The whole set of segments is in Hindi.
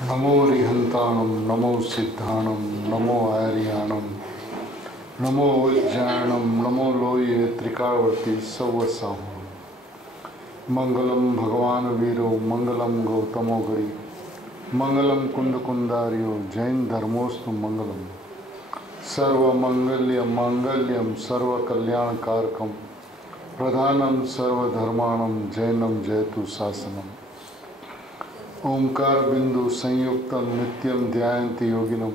नमो रिहंताणं नमो सिद्धाणं नमो आर्याणं नमो उज्जैनं नमो लोये त्रिकावर्ती सवसाहु मंगलम भगवान वीरो मंगलम गौतमो गरी मंगलम कुंदकुंदारियो जैन धर्मोस्तु मंगलम सर्वमंगल्यं मांगल्यं सर्वकल्याणकारकं प्रधानं सर्वधर्माणं जैनं जयतु शासनम् ओंकार बिंदु संयुक्तम नित्यम ध्यायन्ति योगिनम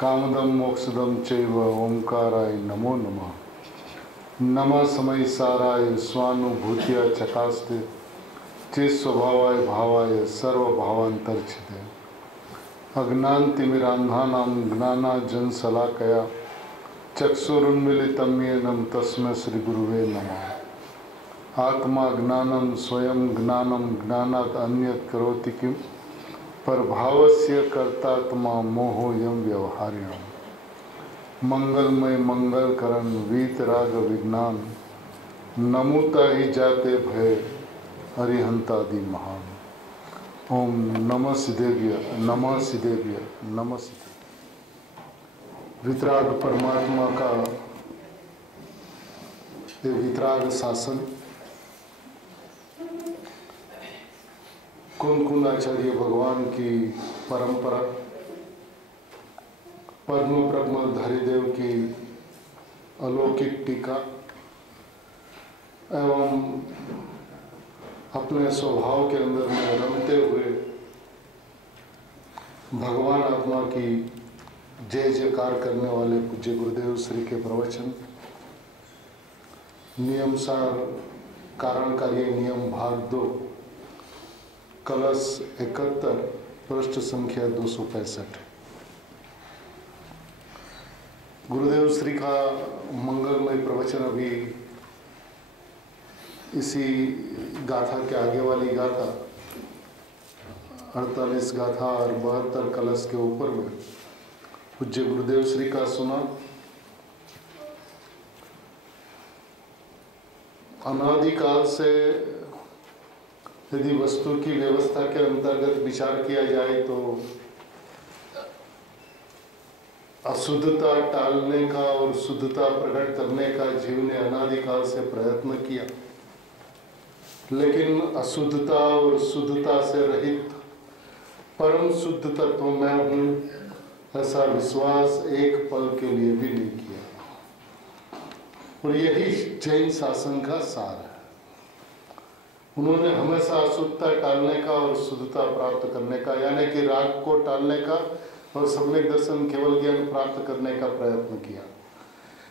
कामदम मोक्षदम चैव ओंकाराय नमो नमः। नमः समय साराय स्वानुभूतिया चकास्ते चेत स्वभावाय भावाय सर्वभावांतरचिते अज्ञानतिमिरान्धानां ज्ञानाञ्जनशलाकया चक्षुरुन्मीलितं येन तस्मै श्रीगुरुवे नमः। आत्मा ज्ञानम स्वयं ज्ञानम ज्ञानात् अन्यत् करोति किम परभावस्य कर्तात्मा मोहोयं व्यवहारिणम्। मंगलमय मंगलकरण वीतराग विज्ञान नमुता ही जाते भय अरिहंतादि महान। ओम नमः सिद्धेभ्य नमः सिद्धेभ्य नमः सिद्धेभ्य। वितराग परमात्मा का ये वितराग शासन कुन आचार्य भगवान की परंपरा, पद्म प्रकमल धरिदेव की अलौकिक टीका एवं अपने स्वभाव के अंदर में रमते हुए भगवान आत्मा की जय जयकार करने वाले पूज्य गुरुदेव श्री के प्रवचन नियमसार कारणकारी नियम भाग 2 कलश 71 पृष्ठ संख्या 265। गुरुदेव श्री का मंगलमय प्रवचन अभी इसी गाथा के आगे वाली गाथा 48 गाथा और 72 कलश के ऊपर में पूज्य गुरुदेव श्री का सुना। अनादिकाल से यदि वस्तु की व्यवस्था के अंतर्गत विचार किया जाए तो अशुद्धता टालने का और शुद्धता प्रकट करने का जीव ने अनादिकाल से प्रयत्न किया, लेकिन अशुद्धता और शुद्धता से रहित परम शुद्ध तत्व मैं हूँ ऐसा विश्वास एक पल के लिए भी नहीं किया। और यही जैन शासन का सार है। उन्होंने हमेशा अशुद्धता टालने का और शुद्धता प्राप्त करने का, यानी कि राग को टालने का और सम्यक दर्शन केवल ज्ञान प्राप्त करने का प्रयत्न किया।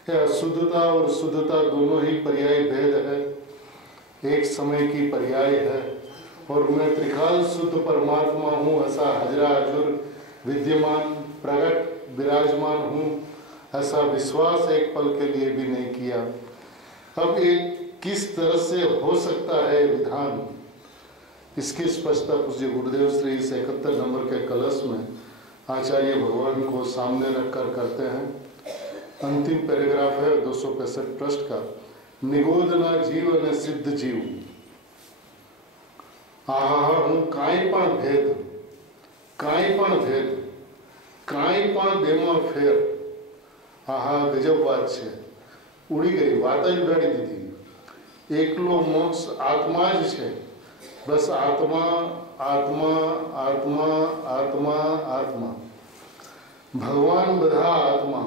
यह अशुद्धता और शुद्धता दोनों ही पर्याय भेद है, एक समय की पर्याय है। और मैं त्रिकाल शुद्ध परमात्मा हूँ ऐसा हजरा हजूर विद्यमान प्रकट विराजमान हूँ ऐसा विश्वास एक पल के लिए भी नहीं किया। अब एक किस तरह से हो सकता है विधान, इसकी स्पष्टता पूज्य गुरुदेव श्री 71 नंबर के कलश में आचार्य भगवान को सामने रखकर करते हैं। अंतिम पैराग्राफ है 265 पृष्ठ का। निगोदना जीव ने सिद्ध जीव आहा हूँ काई पण भेद काई पण बेमा फेर। आहा गजब बात है, उड़ी गई बात ही उड़ाड़ी दीदी। एकलो मोक्ष आत्मा ज है, बस आत्मा आत्मा आत्मा आत्मा आत्मा। भगवान बधा आत्मा।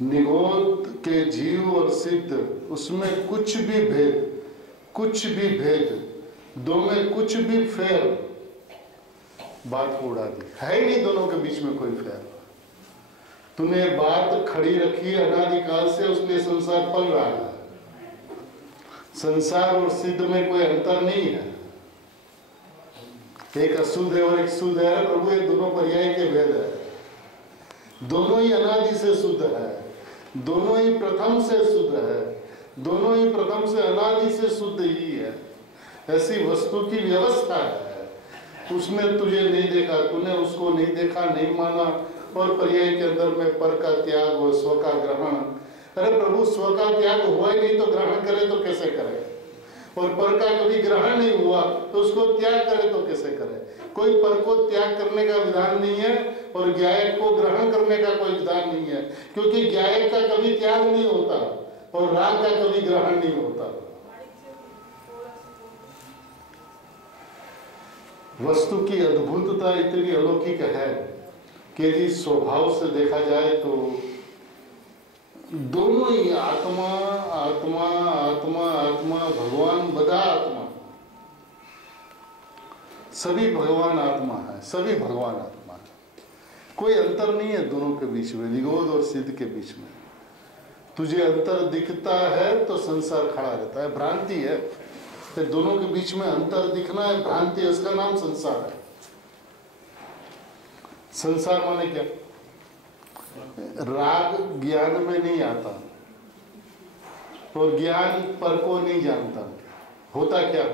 निगोद के जीव और सिद्ध उसमें कुछ भी भेद दो में कुछ भी फेर, बात को उड़ा दी। है ही नहीं दोनों के बीच में कोई फेर। तूने बात खड़ी रखी अनादिकाल से, उसमें संसार पल रहा है। संसार और सिद्ध में कोई अंतर नहीं है। एक अशुद्ध है और एक शुद्ध है। प्रभु ये दोनों पर्याय के भेद है। दोनों ही अनादि से शुद्ध है, दोनों ही प्रथम से शुद्ध है, दोनों ही प्रथम से अनादि से शुद्ध ही है। ऐसी वस्तु की व्यवस्था है, उसने तुझे नहीं देखा, तूने उसको नहीं देखा, नहीं माना, और पर्याय के अंदर में पर का त्याग और स्व का ग्रहण। अरे प्रभु स्व का त्याग हुआ ही नहीं तो ग्रहण करे तो कैसे करे? और पर का कभी ग्रहण नहीं हुआ तो उसको त्याग करे तो कैसे करे? कोई पर को त्याग करने का विधान नहीं है और ज्ञायक को ग्रहण करने का कोई विधान नहीं है, क्योंकि ज्ञायक का कभी त्याग नहीं होता और राग का कभी ग्रहण नहीं होता। वस्तु की अद्भुतता इतनी अलौकिक है कि यदि स्वभाव से देखा जाए तो दोनों ही आत्मा आत्मा आत्मा आत्मा भगवान, बदा आत्मा, सभी भगवान आत्मा है, सभी भगवान आत्मा है। कोई अंतर नहीं है दोनों के बीच में, निगोद और सिद्ध के बीच में। तुझे अंतर दिखता है तो संसार खड़ा रहता है, भ्रांति है। तो दोनों के बीच में अंतर दिखना है, भ्रांति है, उसका नाम संसार है। संसार माने क्या? राग ज्ञान में नहीं आता और ज्ञान पर को नहीं जानता। होता क्या?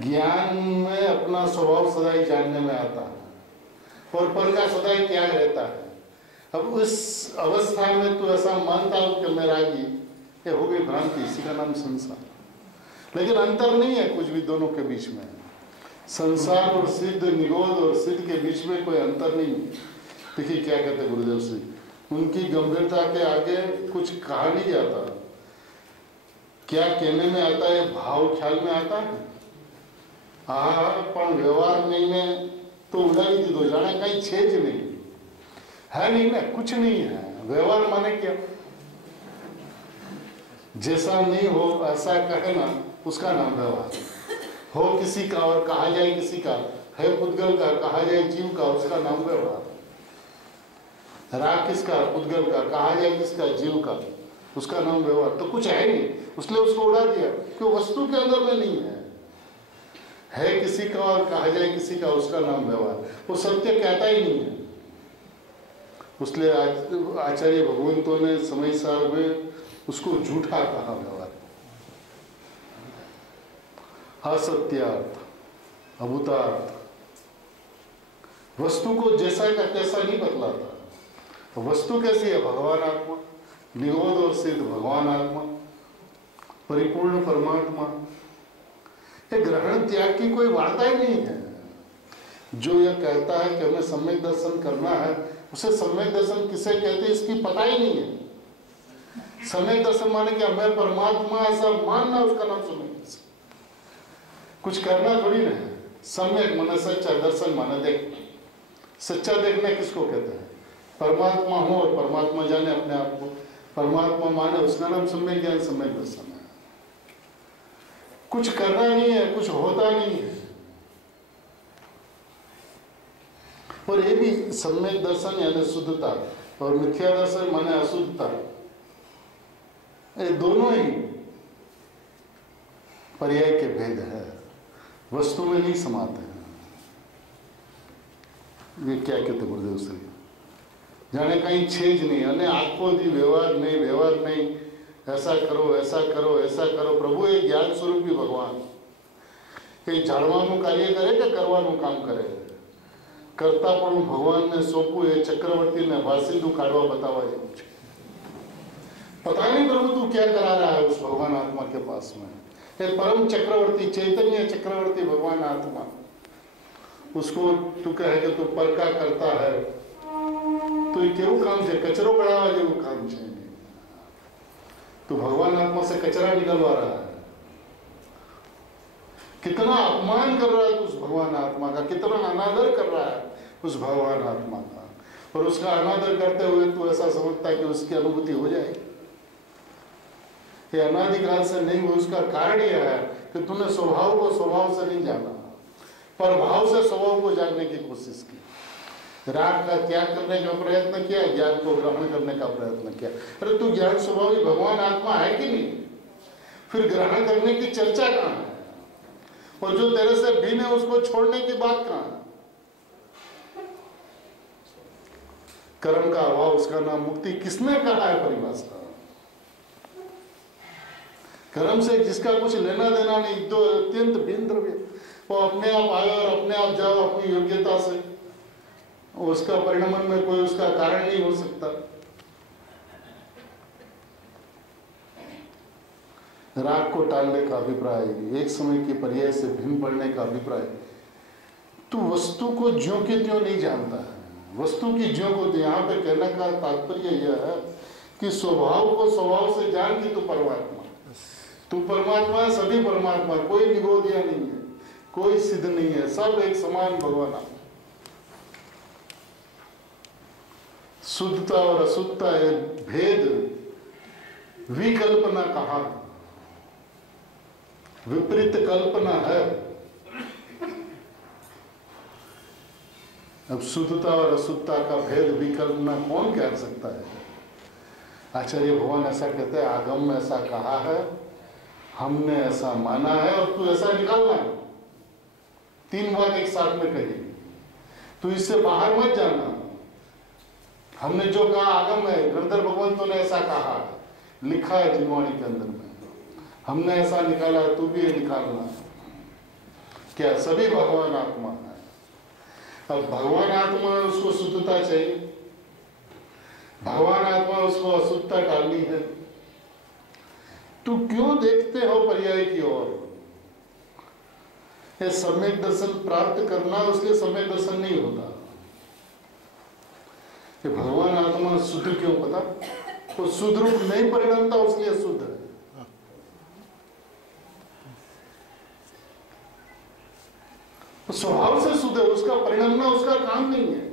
ज्ञान में अपना स्वभाव सदाई जानने में आता है और पर का सदाई त्याग रहता है। अब उस अवस्था में तू ऐसा मानता हो कि मैं रागी, ये हो गई भ्रांति, इसी का नाम संसार। लेकिन अंतर नहीं है कुछ भी दोनों के बीच में। संसार और सिद्ध, निगोद और सिद्ध के बीच में कोई अंतर नहीं। देखिए क्या कहते गुरुदेव श्री, उनकी गंभीरता के आगे कुछ कहा नहीं जाता। क्या कहने में आता है? भाव ख्याल में आता है। हाँ, पर व्यवहार नहीं में तो उड़ाई दी दो, जाने कहीं छेज नहीं है, नहीं ना, कुछ नहीं है। व्यवहार माने क्या? जैसा नहीं हो ऐसा कहना, उसका नाम व्यवहार। हो किसी का और कहा जाए किसी का, है पुद्गल का, कहा जाए जीव का, उसका नाम व्यवहार। राग किसका? पुद्गल का, कहा जाए किसका? जीव का, उसका नाम व्यवहार। तो कुछ है नहीं, उसने उसको उड़ा दिया क्यों? वस्तु के अंदर में नहीं है किसी का और कहा जाए किसी का, उसका नाम व्यवहार। वो सत्य कहता ही नहीं है। इसलिए आचार्य भगवंतों ने समय सार में उसको झूठा कहा व्यवहार। असत्यार्थ, अभूतार्थ, वस्तु को जैसा का तैसा नहीं बतलाता। वस्तु कैसी है? भगवान आत्मा, निगोद और सिद्ध भगवान आत्मा, परिपूर्ण परमात्मा। ये ग्रहण त्याग की कोई वार्ता ही नहीं है। जो यह कहता है कि हमें सम्यक दर्शन करना है, उसे सम्यक दर्शन किसे कहते हैं इसकी पता ही नहीं है। सम्यक दर्शन माने कि हमें परमात्मा ऐसा मानना, उसका नाम सम्यक दर्शन। कुछ करना थोड़ी ना है। सम्यक माने सच्चा, दर्शन माने देख। सच्चा देखना किसको कहते हैं? परमात्मा हो और परमात्मा जाने अपने आप को, परमात्मा माने, उसका नाम सम्यक ज्ञान, सम्यक दर्शन है। कुछ करना नहीं है, कुछ होता नहीं है। और ये भी सम्यक दर्शन यानी शुद्धता और मिथ्या दर्शन माने अशुद्धता, ये दोनों ही पर्याय के भेद है, वस्तु में नहीं समाते हैं। ये क्या कहते गुरुदेव श्री, जाने कहीं छेज नहीं, अने आंखों दी व्यवहार नहीं, व्यवहार नहीं, ऐसा करो ऐसा करो ऐसा करो। प्रभु ये ज्ञान स्वरूपी भगवान એ જાણવાનું કાર્ય કરે કે કરવાનું કામ કરે? કરતા પણ ભગવાનને સોંપવું એ ચક્રવર્તીને વાસિંદુ કાઢવા બતાવવા જેવું છે। पता नहीं प्रभु तू क्या करा रहा है उस भगवान आत्मा के पास में। ये परम चक्रवर्ती, चैतन्य चक्रवर्ती भगवान आत्मा, उसको तू कहे कि तू पर का करता है, तो ये केवू काम है? कचरो बढ़ावा जेवू काम है। तो भगवान आत्मा से कचरा निकलवा रहा है। कितना अपमान कर रहा है उस भगवान आत्मा का, कितना अनादर कर रहा है उस भगवान आत्मा का। और उसका अनादर करते हुए तू ऐसा समझता है कि उसकी अनुभूति हो जाएगी। ये अनादिकाल से नहीं हुई। उसका कारण यह है कि तूने स्वभाव को स्वभाव से नहीं जाना, पर भाव से स्वभाव को जानने की कोशिश की। राग का त्याग करने का प्रयत्न किया, ज्ञान को ग्रहण करने का प्रयत्न किया। अरे तू ज्ञान स्वभावी भगवान आत्मा है कि नहीं? फिर ग्रहण करने की चर्चा कहाँ है? और जो तेरे से भिन्न है उसको छोड़ने की बात कहाँ है? कर्म का अभाव, उसका नाम मुक्ति। किसने कहा है परिभाषा? कर्म से जिसका कुछ लेना देना नहीं, तो अत्यंत भिन्न द्रव्य, वो अपने आप आए और अपने आप जाओ अपनी योग्यता से, उसका परिणमन में कोई उसका कारण नहीं हो सकता। राग को टालने का अभिप्राय, एक समय की पर्याय से भिन्न पड़ने का अभिप्राय। तू वस्तु को ज्यों के त्यों नहीं जानता है, वस्तु की ज्यों को त्यों। यहाँ पे कहने का तात्पर्य यह है कि स्वभाव को स्वभाव से जान कि तू परमात्मा, तू परमात्मा है, सभी परमात्मा, कोई निगोदिया नहीं है, कोई सिद्ध नहीं है, सब एक समान भगवान है। शुद्धता और अशुद्धता है भेद, विकल्पना कहा, विपरीत कल्पना है। अब शुद्धता और अशुद्धता का भेद विकल्पना कौन कह सकता है? आचार्य भगवान ऐसा कहते हैं, आगम में ऐसा कहा है, हमने ऐसा माना है और तू ऐसा निकालना है। 3 बात एक साथ में कही, तू इससे बाहर मत जाना। हमने जो कहा आगम है, गणधर भगवंतों ने ऐसा कहा, लिखा है जिनवाणी के अंदर में, हमने ऐसा निकाला, तू भी ये निकालना। क्या सभी भगवान आत्मा है? अब भगवान आत्मा है, उसको शुद्धता चाहिए, भगवान आत्मा उसको अशुद्धता डालनी है। तू क्यों देखते हो पर्याय की ओर? ये सम्यक दर्शन प्राप्त करना, उसके सम्यक दर्शन नहीं होता। कि भगवान आत्मा शुद्ध क्यों? पता, वो शुद्ध रूप नहीं परिणमता, उसलिए शुद्ध है। स्वभाव से शुद्ध है, उसका परिणमना उसका काम नहीं है।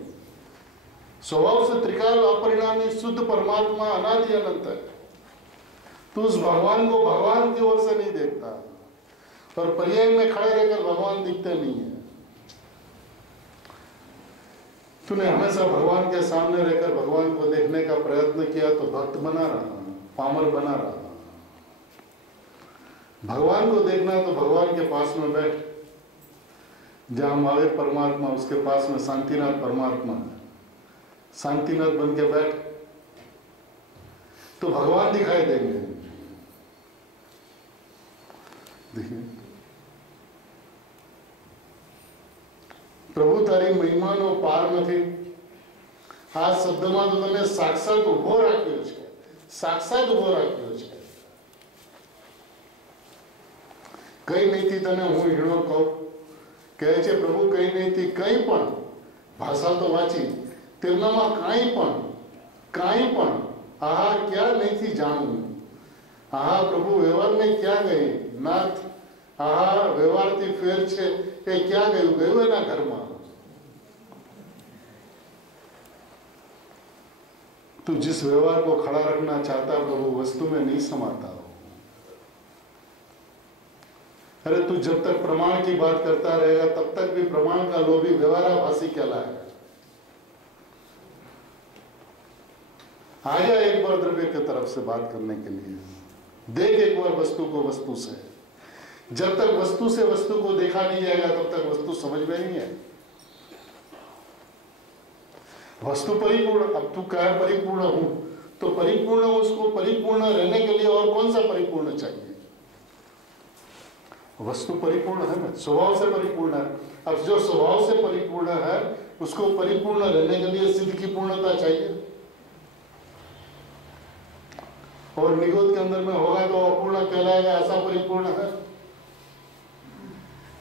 स्वभाव से त्रिकाल अपरिणामी शुद्ध परमात्मा अनादि अनंत है। तो उस भगवान को भगवान की ओर से नहीं देखता, और पर्याय में खड़े रहकर भगवान दिखते नहीं है। तूने हमेशा भगवान के सामने रहकर भगवान को देखने का प्रयत्न किया तो भक्त बना रहा, पामर बना रहा। भगवान को देखना तो भगवान के पास में बैठ, जहां महावीर परमात्मा, उसके पास में शांतिनाथ परमात्मा है, शांतिनाथ बन के बैठ, तो भगवान दिखाई देंगे। देखिए, प्रभु तारी महिमानो पार નથી। આ શબ્દમાં તો તમે સાક્ષાત ઉભો રાખ્યો છે, સાક્ષાત ઉભો રાખ્યો છે। કઈ નહીંથી તને હું હીણો કહું, કહે છે પ્રભુ કઈ નહીંથી કંઈ પણ, ભાષા તો વાંચી, તેમનામાં કાંઈ પણ આહાર ક્યાં નહીંથી જાણવું। આહા પ્રભુ વ્યવહારને ક્યાં ગઈ નાથ, આહા વ્યવહારથી ફેર છે એ ક્યાં ગયું એના ઘરમાં। तू जिस व्यवहार को खड़ा रखना चाहता प्रभु वस्तु में नहीं समाता हो। अरे तू जब तक प्रमाण की बात करता रहेगा तब तक भी प्रमाण का लोभी व्यवहाराभासी कहलाएगा। आया एक बार द्रव्य की तरफ से बात करने के लिए, देख एक बार वस्तु को वस्तु से। जब तक वस्तु से वस्तु को देखा नहीं जाएगा तब तक वस्तु समझ में नहीं है। वस्तु परिपूर्ण, अब तू कह परिपूर्ण हूं, तो परिपूर्ण उसको परिपूर्ण रहने के लिए और कौन सा परिपूर्ण चाहिए? वस्तु परिपूर्ण है ना, स्वभाव से परिपूर्ण है। अब जो स्वभाव से परिपूर्ण है उसको परिपूर्ण रहने के लिए सिद्ध की पूर्णता चाहिए, और निगोद के अंदर में होगा तो अपूर्ण कहलाएगा, ऐसा परिपूर्ण है।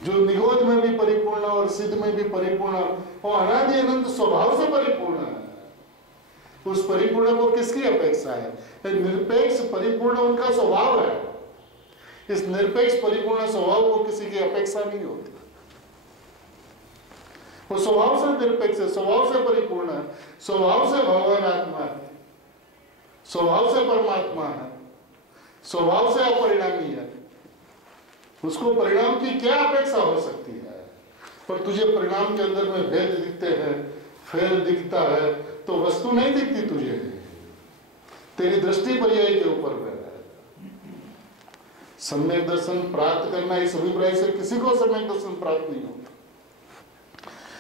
जो निगोद में भी परिपूर्ण और सिद्ध में भी परिपूर्ण और अनादि अनंत स्वभाव से परिपूर्ण है। उस परिपूर्ण को किसकी अपेक्षा है? निरपेक्ष परिपूर्ण उनका स्वभाव है। इस निरपेक्ष परिपूर्ण स्वभाव को किसी की अपेक्षा नहीं होती। वो स्वभाव से निरपेक्ष है, स्वभाव से परिपूर्ण है, स्वभाव से भगवान आत्मा है, स्वभाव से परमात्मा है, स्वभाव से अपरिणामी है। उसको परिणाम की क्या अपेक्षा हो सकती है? पर तुझे परिणाम के अंदर में भेद दिखते हैं, फेर दिखता है, तो वस्तु नहीं दिखती तुझे, तेरी दृष्टि पर्याय के ऊपर है। सम्यक दर्शन प्राप्त करना, इस अभिप्राय से किसी को सम्यक दर्शन प्राप्त नहीं होता,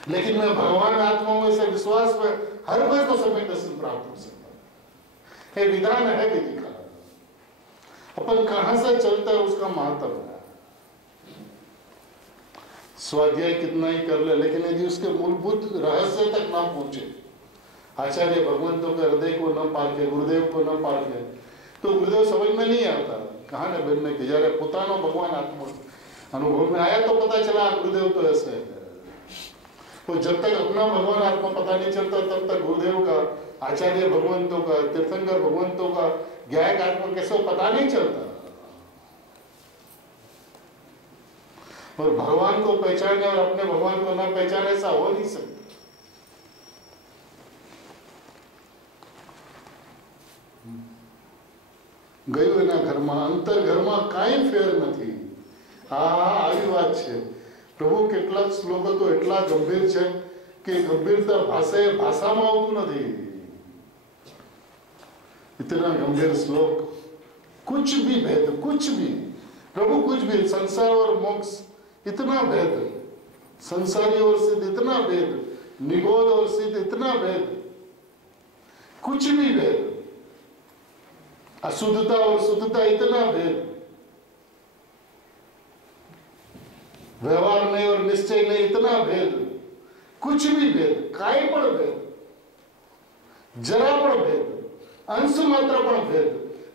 लेकिन मैं भगवान आत्मा में से विश्वास में हर कोई को सम्यक दर्शन प्राप्त हो सकता है। विधान है विधि का, अपन कहां से चलता है उसका महत्व है। स्वाध्याय कितना ही कर ले, लेकिन यदि उसके मूलभूत रहस्य तक ना पहुंचे, आचार्य भगवंतों के हृदय को न पारखे, गुरुदेव को न पारखे, तो गुरुदेव समझ में नहीं आता। कहा ने बेन ने कि જ્યારે પોતાનો ભગવાન આત્મા अनुभव में आया तो पता चला गुरुदेव तो ऐसे है। तो जब तक अपना भगवान आत्मा पता नहीं चलता तब तक गुरुदेव का, आचार्य भगवंतों का, तीर्थंकर भगवंतों का ज्ञायक आत्मा कैसे पता नहीं चलता। और भगवान को पहचाने और अपने भगवान को ना पहचाने ऐसा हो नहीं सकता। ગયું એના ઘરમાં અંતર ઘરમાં કાંઈ ફેર નથી। હા આવી વાત છે। પ્રભુ કેટલાક શ્લોકો તો એટલા ગંભીર છે કે ગંભીરતા ભાષામાં આવતું નથી। इतना गंभीर श्लोक, कुछ भी भेद, कुछ भी प्रभु कुछ भी, संसार और मोक्ष इतना भेद, संसारी और सिद्ध इतना भेद, निगोद और सिद्ध इतना भेद, कुछ भी भेद, अशुद्धता और शुद्धता इतना भेद, व्यवहार नहीं और निश्चय नहीं इतना भेद, कुछ भी भेद, काय पण भेद, जरा पण भेद, अंश मात्र पण भेद,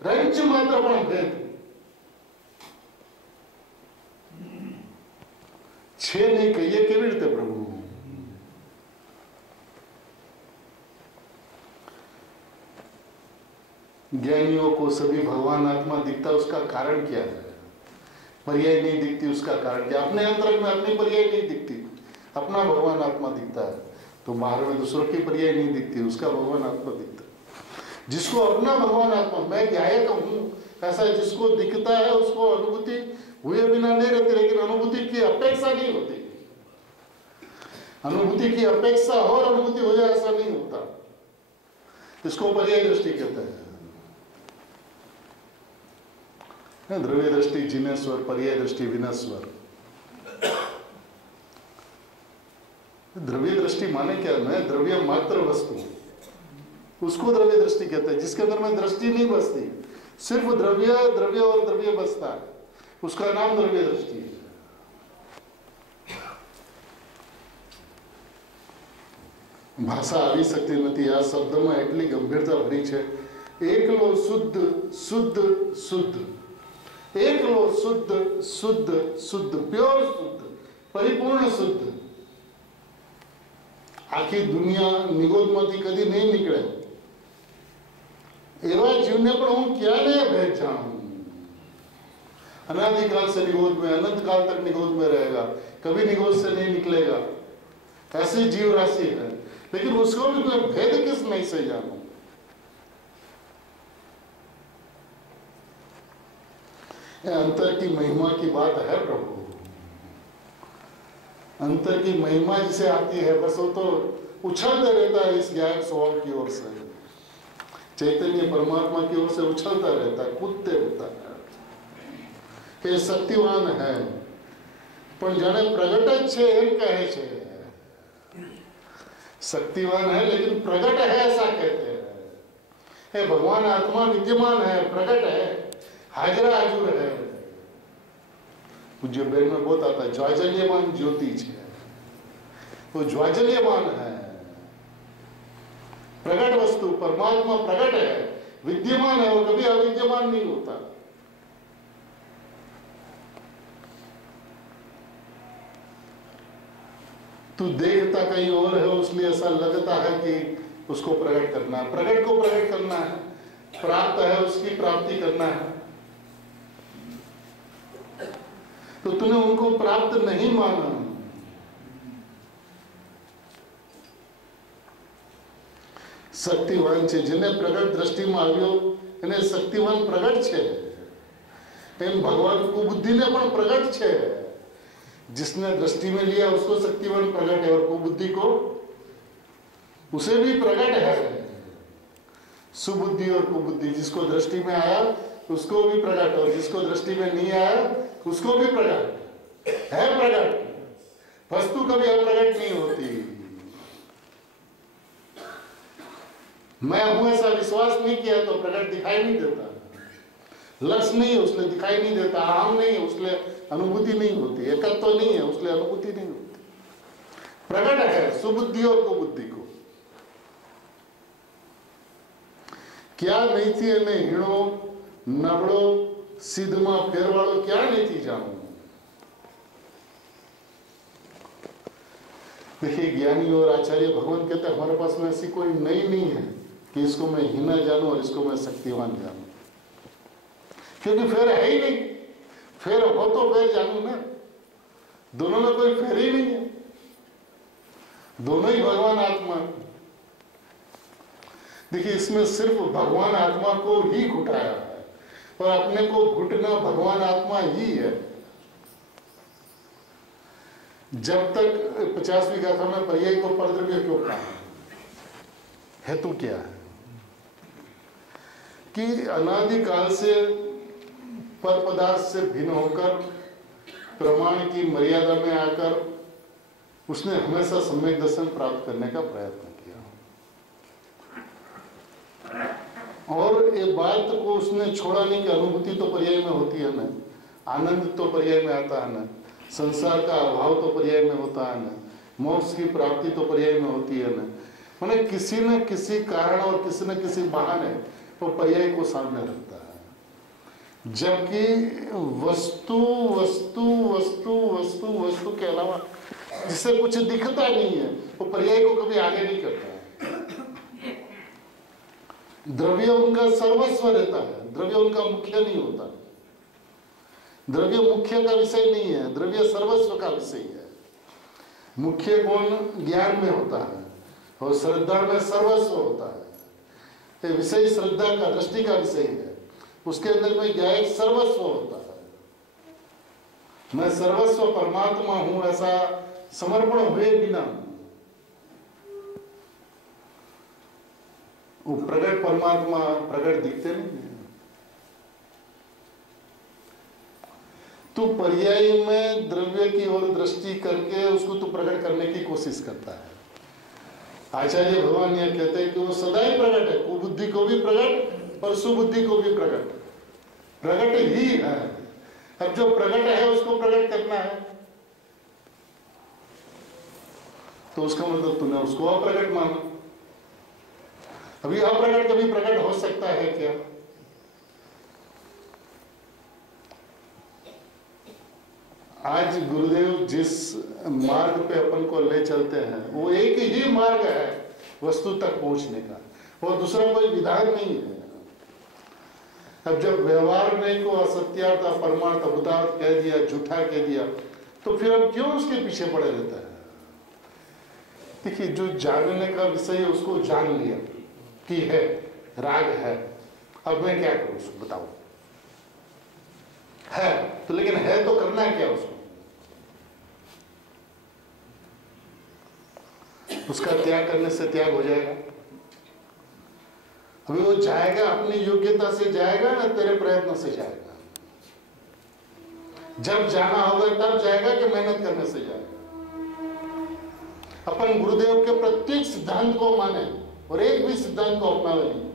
रंच मात्र पण भेद छे नहीं कहिए केवी रीते प्रभु। ज्ञानियों को सभी भगवान आत्मा दिखता, उसका कारण क्या है? पर्याय नहीं दिखती, उसका कारण क्या? अपने अंतरंग में अपनी पर्याय नहीं दिखती, अपना भगवान आत्मा दिखता है, तो बाहर में दूसरों की पर्याय नहीं दिखती, उसका भगवान आत्मा दिखता है। जिसको अपना भगवान आत्मा, मैं ज्ञायक हूं ऐसा जिसको दिखता है, उसको अनुभूति हुए बिना नहीं रहती, लेकिन अनुभूति की अपेक्षा नहीं होती। अनुभूति की अपेक्षा और अनुभूति हो जाए ऐसा नहीं होता, इसको पर्याय दृष्टि कहते हैं। द्रव्य दृष्टि जिनेश्वर, पर्याय दृष्टि विनश्वर। द्रव्य दृष्टि माने क्या है? द्रव्य मात्र वस्तु, उसको द्रव्य दृष्टि कहते हैं। जिसके अंदर में दृष्टि नहीं बसती, सिर्फ द्रव्य द्रव्य और द्रव्य बसता है, उसका नाम द्रव्य दृष्टि है। भाषा આવી શકતી નથી। આ શબ્દમાં એટલી ગંભીરતા ભરી છે। એકલો શુદ્ધ શુદ્ધ શુદ્ધ, એકલો શુદ્ધ શુદ્ધ શુદ્ધ, પ્યોર શુદ્ધ, પરિપૂર્ણ શુદ્ધ। આખી દુનિયા નિગોદમાંથી કદી નહીં નીકળે એવા જીવને પણ હું ક્યારે ભેદ જાણું। अनादिकाल से निगोद में, अनंत काल तक निगोद में रहेगा, कभी निगोद से नहीं निकलेगा, ऐसी जीव राशि है। लेकिन उसको भी मैं भेद किस नहीं से जानूं? अंतर की महिमा की बात है प्रभु। अंतर की महिमा जिसे आती है बस वो तो उछलते रहता है इस ज्ञान स्वभाव की ओर से, चैतन्य परमात्मा की ओर से उछलता रहता है, कूदते रहता है। ये शक्तिवान है पण जाने प्रगट ज छे एम कहे छे। शक्तिवान है लेकिन प्रगट है ऐसा कहते हैं। हे भगवान आत्मा विद्यमान है, प्रगट है, हाजरा हाजुर है। पूज्य बेन में बहुत आता है ज्वाजल्यमान ज्योति है, वो ज्वाजल्यमान है, प्रगट वस्तु परमात्मा प्रगट है, विद्यमान है, वो कभी अविद्यमान नहीं होता। तू देखता कहीं और है, उसलिए ऐसा लगता है कि उसको प्रकट करना है, प्रकट को प्रकट करना है, प्राप्त है उसकी प्राप्ति करना है। तो तूने उनको प्राप्त नहीं माना। शक्तिवान छे, जेने प्रगट दृष्टि में आव्यो एने शक्तिवान प्रगट छे। एम भगवान को बुद्धि ने पण प्रगट छे। जिसने दृष्टि में लिया उसको शक्तिवान प्रगट है, और कुबुद्धि को उसे भी प्रगट है। सुबुद्धि और कुबुद्धि, जिसको दृष्टि में आया उसको भी प्रगट, और जिसको दृष्टि में नहीं आया उसको भी प्रगट है। प्रगट वस्तु कभी अप्रगट नहीं होती। मैं हूं ऐसा विश्वास नहीं किया तो प्रगट दिखाई नहीं देता। लक्ष्य नहीं है उसलिए दिखाई नहीं देता, अहम नहीं है उसलिए अनुभूति नहीं होती, एकत्व तो नहीं है उसलिए अनुभूति नहीं होती। प्रगट है सुबुद्धि और कुबुद्धि को। क्या नहीं थी एने हीणो नबड़ो सीधमा फेरवाड़ो क्या नहीं थी जानू। देखिए ज्ञानी और आचार्य भगवान कहते हैं हमारे पास में ऐसी कोई नई नहीं है कि इसको मैं हीना जानूं और इसको मैं शक्तिवान जानूं, क्योंकि फेर है ही नहीं। फेर हो तो फेर जानू ना, दोनों में कोई फेर ही नहीं है, दोनों ही भगवान आत्मा। देखिए इसमें सिर्फ भगवान आत्मा को ही घुटाया है और अपने को घुटना भगवान आत्मा ही है। जब तक 50वीं गाथा में पर्याय को परद्रव्य क्यों कहा, हेतु क्या है कि अनादिकाल से पर पदार्थ से भिन्न होकर प्रमाण की मर्यादा में आकर उसने हमेशा सम्यक दर्शन प्राप्त करने का प्रयत्न किया और ये बात को उसने छोड़ा नहीं कि अनुभूति तो पर्याय में होती है ना, आनंद तो पर्याय में आता है ना, संसार का अभाव तो पर्याय में होता है ना, मोक्ष की प्राप्ति तो पर्याय में होती है ना। माने किसी न किसी कारण और किसी न किसी बहाने वो पर्याय को सामने रखता है, जबकि वस्तु वस्तु वस्तु वस्तु वस्तु के अलावा जिसे कुछ दिखता नहीं है वो पर्याय को कभी आगे नहीं करता है। द्रव्य उनका सर्वस्व रहता है, द्रव्य उनका मुख्य नहीं होता। द्रव्य मुख्य का विषय नहीं है, द्रव्य सर्वस्व का विषय है। मुख्य कौन ज्ञान में होता है और श्रद्धा में सर्वस्व होता है। विषय श्रद्धा का दृष्टि का विषय है, उसके अंदर में क्या एक सर्वस्व होता है। मैं सर्वस्व परमात्मा हूं ऐसा समर्पण हुए बिना वो प्रकट परमात्मा प्रकट दिखते नहीं है। तो पर्याय में द्रव्य की ओर दृष्टि करके उसको तो प्रकट करने की कोशिश करता है। आचार्य भगवान यह कहते हैं कि वो सदा ही प्रकट है, कुबुद्धि को भी प्रकट और सुबुद्धि को भी प्रकट, प्रकट ही है। अब जो प्रकट है उसको प्रकट करना है तो उसका मतलब तूने उसको अप्रकट माना। अभी अप्रकट कभी प्रकट हो सकता है क्या? आज गुरुदेव जिस मार्ग पे अपन को ले चलते हैं वो एक ही मार्ग है वस्तु तक पहुंचने का, वो दूसरा कोई विधान नहीं है। अब जब व्यवहार नहीं को असत्यार्थ अपरमार्थ अभूतार्थ कह दिया, झूठा कह दिया, तो फिर हम क्यों उसके पीछे पड़े रहते हैं? देखिए जो जानने का विषय है उसको जान लिया कि है, राग है, अब मैं क्या करूं उसको बताओ। है तो लेकिन है तो करना है क्या उसको? उसका त्याग करने से त्याग हो जाएगा। अभी वो जाएगा अपनी योग्यता से जाएगा ना तेरे प्रयत्न से जाएगा? जब जाना होगा तब जाएगा कि मेहनत करने से जाएगा? अपन गुरुदेव के प्रत्येक सिद्धांत को माने और एक भी सिद्धांत को अपनावे नहीं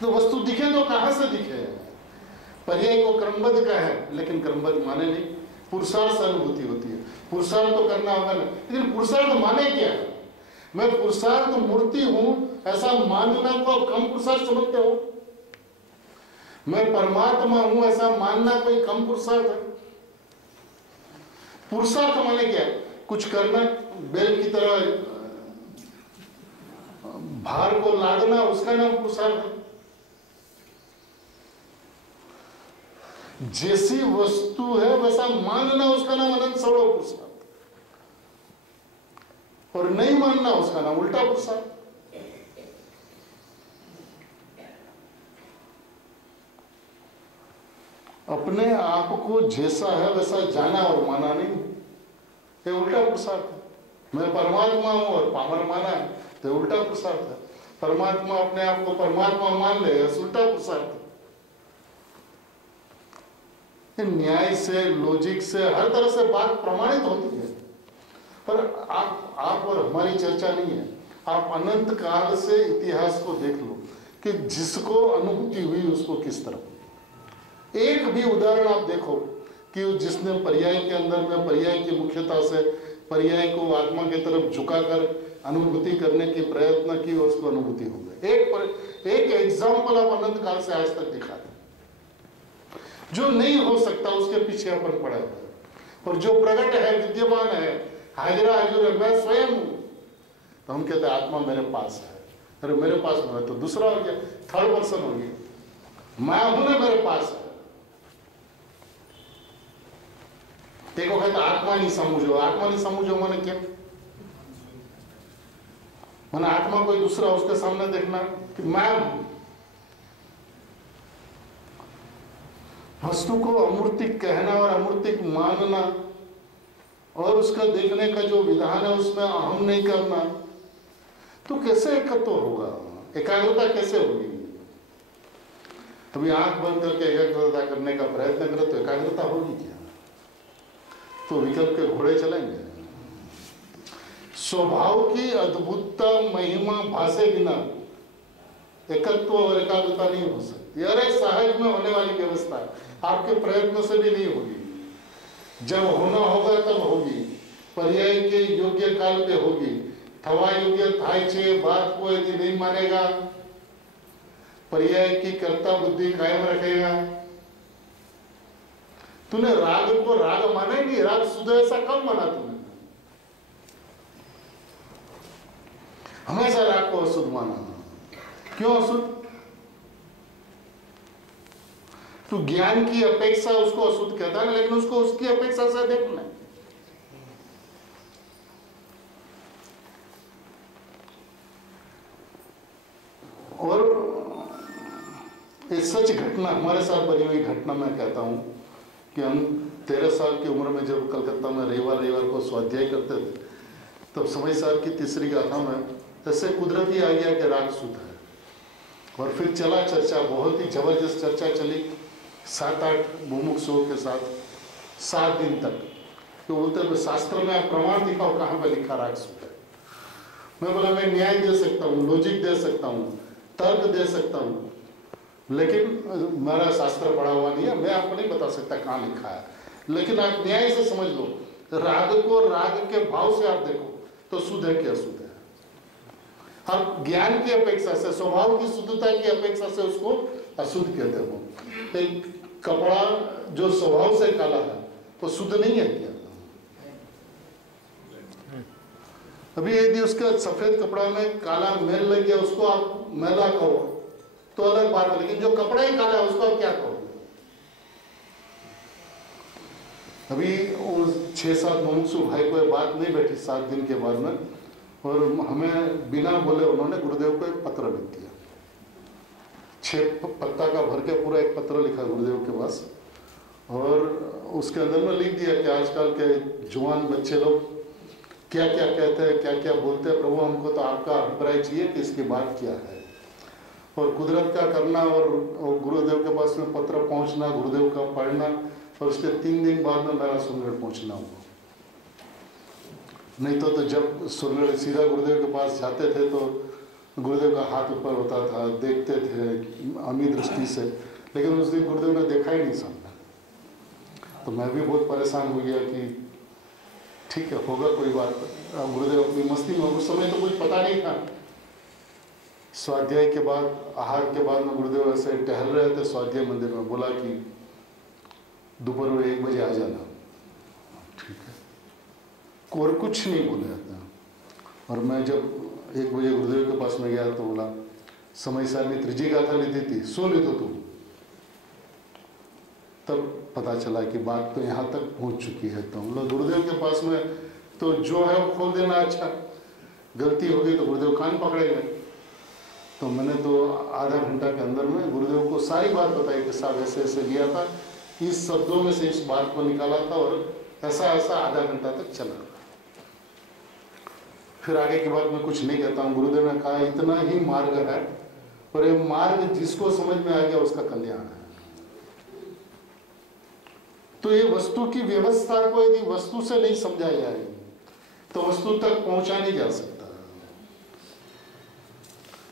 तो वस्तु दिखे तो कहां से दिखे? पर्याय को क्रमबद्ध का है लेकिन क्रमबद्ध माने नहीं। पुरुषार्थ से अनुभूति होती है, पुरुषार्थ तो करना होगा ना, लेकिन पुरुषार्थ माने क्या है? मैं पुरुषार्थ मूर्ति हूं ऐसा मानना को कम पुरुषार्थ समझते हो? मैं परमात्मा हूं ऐसा मानना कोई कम पुरुषार्थ है? पुरुषार्थ माने क्या है? कुछ करना, बैल की तरह भार को लादना, उसका नाम पुरुषार्थ है। जैसी वस्तु है वैसा मानना उसका नाम अनंत सौड़ो पुरुषार्थ, और नहीं मानना उसका नाम उल्टा पुरुषार्थ। अपने आप को जैसा है वैसा जाना और माना नहीं, ये उल्टा पुरुषार्थ है। मैं परमात्मा हूं और पामर माना है तो उल्टा पुरुषार्थ है। परमात्मा अपने आप को परमात्मा मान ले, उल्टा पुरुषार्थ है। न्याय से, लॉजिक से, हर तरह से बात प्रमाणित होती है, पर आप और हमारी चर्चा नहीं है। आप अनंत काल से इतिहास को देख लो कि जिसको अनुभूति हुई उसको किस तरह। एक भी उदाहरण आप देखो कि जिसने पर्याय के अंदर में पर्याय की मुख्यता से पर्याय को आत्मा की तरफ झुकाकर अनुभूति करने की प्रयत्न की और उसको अनुभूति हो गई। एक एग्जाम्पल आप अनंत काल से आज तक दिखा दें। जो नहीं हो सकता उसके पीछे अपन पड़े हुए, और जो प्रकट है, विद्यमान है, हाजिरा हाजिर है, मैं स्वयं हूं, तो हम कहते हैं आत्मा मेरे पास है। अरे मेरे पास में है तो दूसरा हो गया, थर्ड पर्सन हो गया, मैं हूं ना मेरे पास है। देखो कहता आत्मा नहीं समझो, आत्मा नहीं समझो माने क्या? माने आत्मा कोई दूसरा, उसके सामने देखना कि मैं हूं। वस्तु को अमूर्तिक कहना और अमूर्तिक मानना और उसका देखने का जो विधान है उसमें अहम नहीं करना, तो कैसे एकत्व होगा? एकाग्रता कैसे होगी? अभी आंख बंद करके एकाग्रता करने का प्रयत्न करो तो एकाग्रता होगी क्या? तो विकल्प के घोड़े चलेंगे। स्वभाव की अद्भुतता महिमा भासे बिना एकत्व और एकाग्रता नहीं हो सकती। अरे सहज में होने वाली व्यवस्था आपके प्रयत्न से भी नहीं होगी। जब होना होगा तब होगी, पर्याय के योग्य काल पे होगी। थवा योग्य थाय छे बात को यदि नहीं मानेगा, पर्याय की कर्ता बुद्धि कायम रखेगा। तूने राग को राग माना ही नहीं, राग शुद्ध ऐसा कब माना तूने? हमेशा राग को अशुद्ध माना। क्यों अशुद्ध? तू ज्ञान की अपेक्षा उसको अशुद्ध कहता है, लेकिन उसको उसकी अपेक्षा से देखना। और ये सच घटना हमारे साथ बनी हुई घटना मैं कहता हूं कि हम 13 साल की उम्र में जब कलकत्ता में रविवार को स्वाध्याय करते थे, तब समय साल की तीसरी गाथा में ऐसे कुदरती आ गया कि राग शुद्ध है। और फिर चला चर्चा, बहुत ही जबरदस्त चर्चा चली 7-8 मुमुक्षुओं के साथ 7 दिन तक। तो बोलते शास्त्र में आप प्रमाण दिखाओ कहाँ पर लिखा राग शुद्ध है। मैं बोला मैं न्याय दे सकता हूँ, लॉजिक दे सकता हूँ, तर्क दे सकता हूँ, लेकिन मेरा शास्त्र पढ़ा हुआ नहीं है, मैं आपको नहीं बता सकता कहाँ लिखा है। लेकिन आप न्याय से समझ लो, राग को राग के भाव से आप देखो तो शुद्ध है कि अशुद्ध है। आप ज्ञान की अपेक्षा से, स्वभाव की शुद्धता की अपेक्षा से उसको अशुद्ध कहते हो। एक कपड़ा जो स्वभाव से काला है वो शुद्ध नहीं है क्या? अभी यदि उसका सफेद कपड़ा में काला मैल लग गया, उसको आप मैला कहो तो अलग बात है, लेकिन जो कपड़ा ही काला है उसको आप क्या कहो? अभी 6-7 मुमुक्षु भाई को बात नहीं बैठी 7 दिन के बाद में, और हमें बिना बोले उन्होंने गुरुदेव को एक पत्र लिख दिया। 6 पत्ता का भर के पूरा एक पत्र लिखा गुरुदेव के पास, और उसके अंदर में लिख दिया कि आजकल के जवान बच्चे लोग क्या क्या कहते हैं, क्या क्या बोलते हैं, प्रभु हमको तो आपका अभिप्राय चाहिए कि इसकी बात क्या है। और कुदरत का करना और गुरुदेव के पास में पत्र पहुंचना, गुरुदेव का पढ़ना, और उसके 3 दिन बाद में मेरा सुरगढ़ पहुंचना हुआ। नहीं तो जब सुरगढ़ सीधा गुरुदेव के पास जाते थे तो गुरुदेव का हाथ ऊपर होता था, देखते थे अमी दृष्टि से, लेकिन उस दिन गुरुदेव ने देखा ही नहीं सामने। तो मैं भी बहुत परेशान हो गया कि ठीक है होगा कोई बात। गुरुदेव अपनी मस्ती में, उस समय तो कुछ पता नहीं था। स्वाध्याय के बाद, आहार के बाद में गुरुदेव ऐसे टहल रहे थे स्वाध्याय मंदिर में, बोला कि दोपहर में 1 बजे आ जाना। ठीक है, और कुछ नहीं बोले था। और मैं जब 1 बजे गुरुदेव के पास में गया तो बोला समय साहब ने त्रिजी गाथा लिखी थी, सुन ली तो तू। तब पता चला कि बात तो यहाँ तक पहुँच चुकी है। तो हम लोग गुरुदेव के पास में तो जो है वो खोल देना, अच्छा गलती हो गई तो गुरुदेव कान पकड़ेंगे। तो मैंने तो आधा घंटा के अंदर में गुरुदेव को सारी बात बताई कि साहब ऐसे ऐसे लिया था, इस शब्दों में से इस बात को निकाला था, और ऐसा ऐसा आधा घंटा तक चला। फिर आगे की बात मैं कुछ नहीं कहता हूँ। गुरुदेव ने कहा इतना ही मार्ग है, और ये मार्ग जिसको समझ में आ गया उसका कल्याण है। तो ये वस्तु की व्यवस्था को यदि वस्तु से नहीं समझा जाए तो वस्तु तक पहुंचा नहीं जा सकता।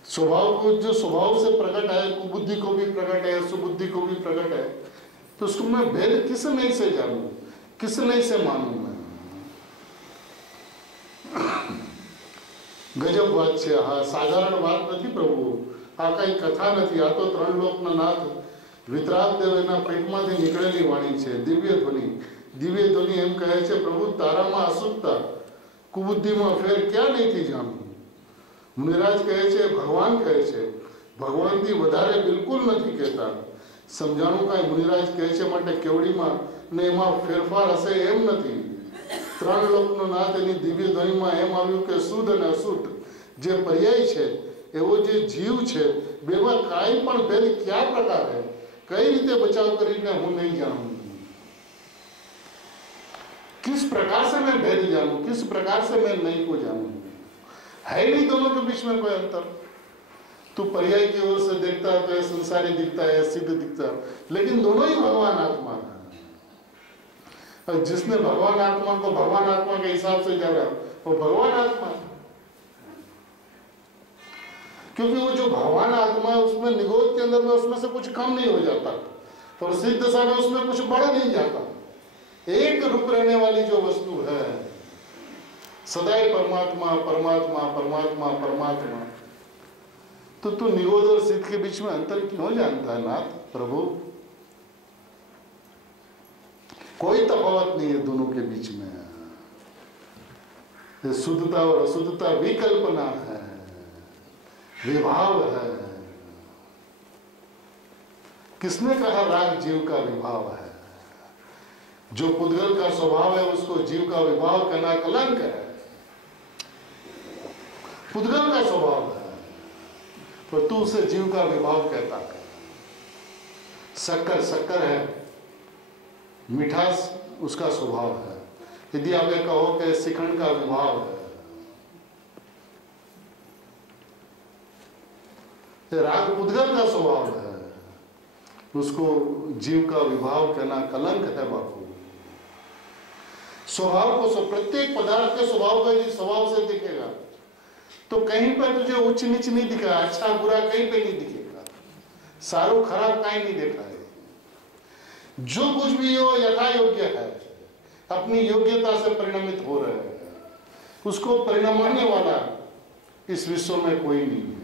स्वभाव को जो स्वभाव से प्रकट है, कुबुद्धि को भी प्रकट है, सुबुद्धि को भी प्रकट है, तो उसको मैं भेद किस नहीं से जानूं, किस नहीं से मानूं? मैं ગજબ વાત છે. હા, સાધારણ વાત નથી પ્રભુ. આ કઈ કથા નથી. આ તો ત્રણ લોકના નાથ વિતરાગ દેવ એના પેટમાંથી નીકળેલી વાણી છે. દિવ્ય ધ્વનિ. દિવ્ય ધ્વનિ એમ કહે છે, પ્રભુ તારામાં અશુદ્ધતા કુબુદ્ધિમાં ફેર ક્યાં નહીંથી જાણવું. મુનિરાજ કહે છે, ભગવાન કહે છે, ભગવાનથી વધારે બિલકુલ નથી કહેતા. સમજાણું કાંઈ મુનિરાજ કહે છે માટે કેવડીમાં ને એમાં ફેરફાર હશે એમ નથી. ત્રણ લોકનો નાથ એની દિવ્ય ધ્વનિમાં એમ આવ્યું કે શુદ્ધ અને અશુદ્ધ જે પર્યાય છે એવો જે જીવ છે બેમાં કાંઈ પણ ભેદ ક્યાં પ્રકારે કઈ રીતે બચાવ કરીને હું નહીં જાણું. किस प्रकार से मैं भेद जानूं, किस प्रकार से मैं नहीं को जानूं. है नहीं दोनों के बीच में कोई अंतर. तू पर्याय की ओर से देखता है तो ये संसारी दिखता है, सिद्ध दिखता है, लेकिन दोनों ही भगवान आत्मा है. और जिसने भगवान आत्मा को भगवान आत्मा के हिसाब से जाना वो भगवान आत्मा है. क्योंकि वो जो भगवान आत्मा है उसमें निगोद के अंदर में उसमें से कुछ कम नहीं हो जाता और सिद्ध दशा में उसमें कुछ बढ़ नहीं जाता. एक रूप रहने वाली जो वस्तु है सदैव परमात्मा परमात्मा परमात्मा परमात्मा. तो तू निगोद और सिद्ध के बीच में अंतर क्यों जानता है नाथ प्रभु. कोई तफावत नहीं है दोनों के बीच में. शुद्धता और अशुद्धता विकल्पना है, विभाव है. किसने कहा राग जीव का विभाव है. जो पुद्गल का स्वभाव है उसको जीव का विभाव कहना कलंक है. पुद्गल का स्वभाव है पर तू उसे जीव का विभाव कहता है. शक्कर शक्कर है, मिठास उसका स्वभाव है. यदि आप ये कहो कि शिखंड का विभाव है, राग पुद्गल का स्वभाव है, उसको जीव का विभाव कहना कलंक है बापू. स्वभाव को प्रत्येक पदार्थ के स्वभाव का यदि स्वभाव से दिखेगा तो कहीं पर तुझे उच्च नीच नहीं दिखा, अच्छा बुरा कहीं पे नहीं दिखेगा, सारो खराब कहीं नहीं देखा है. जो कुछ भी हो यथा योग्य है, अपनी योग्यता से परिणमित हो रहे हैं. उसको परिणमाने वाला इस विश्व में कोई नहीं है.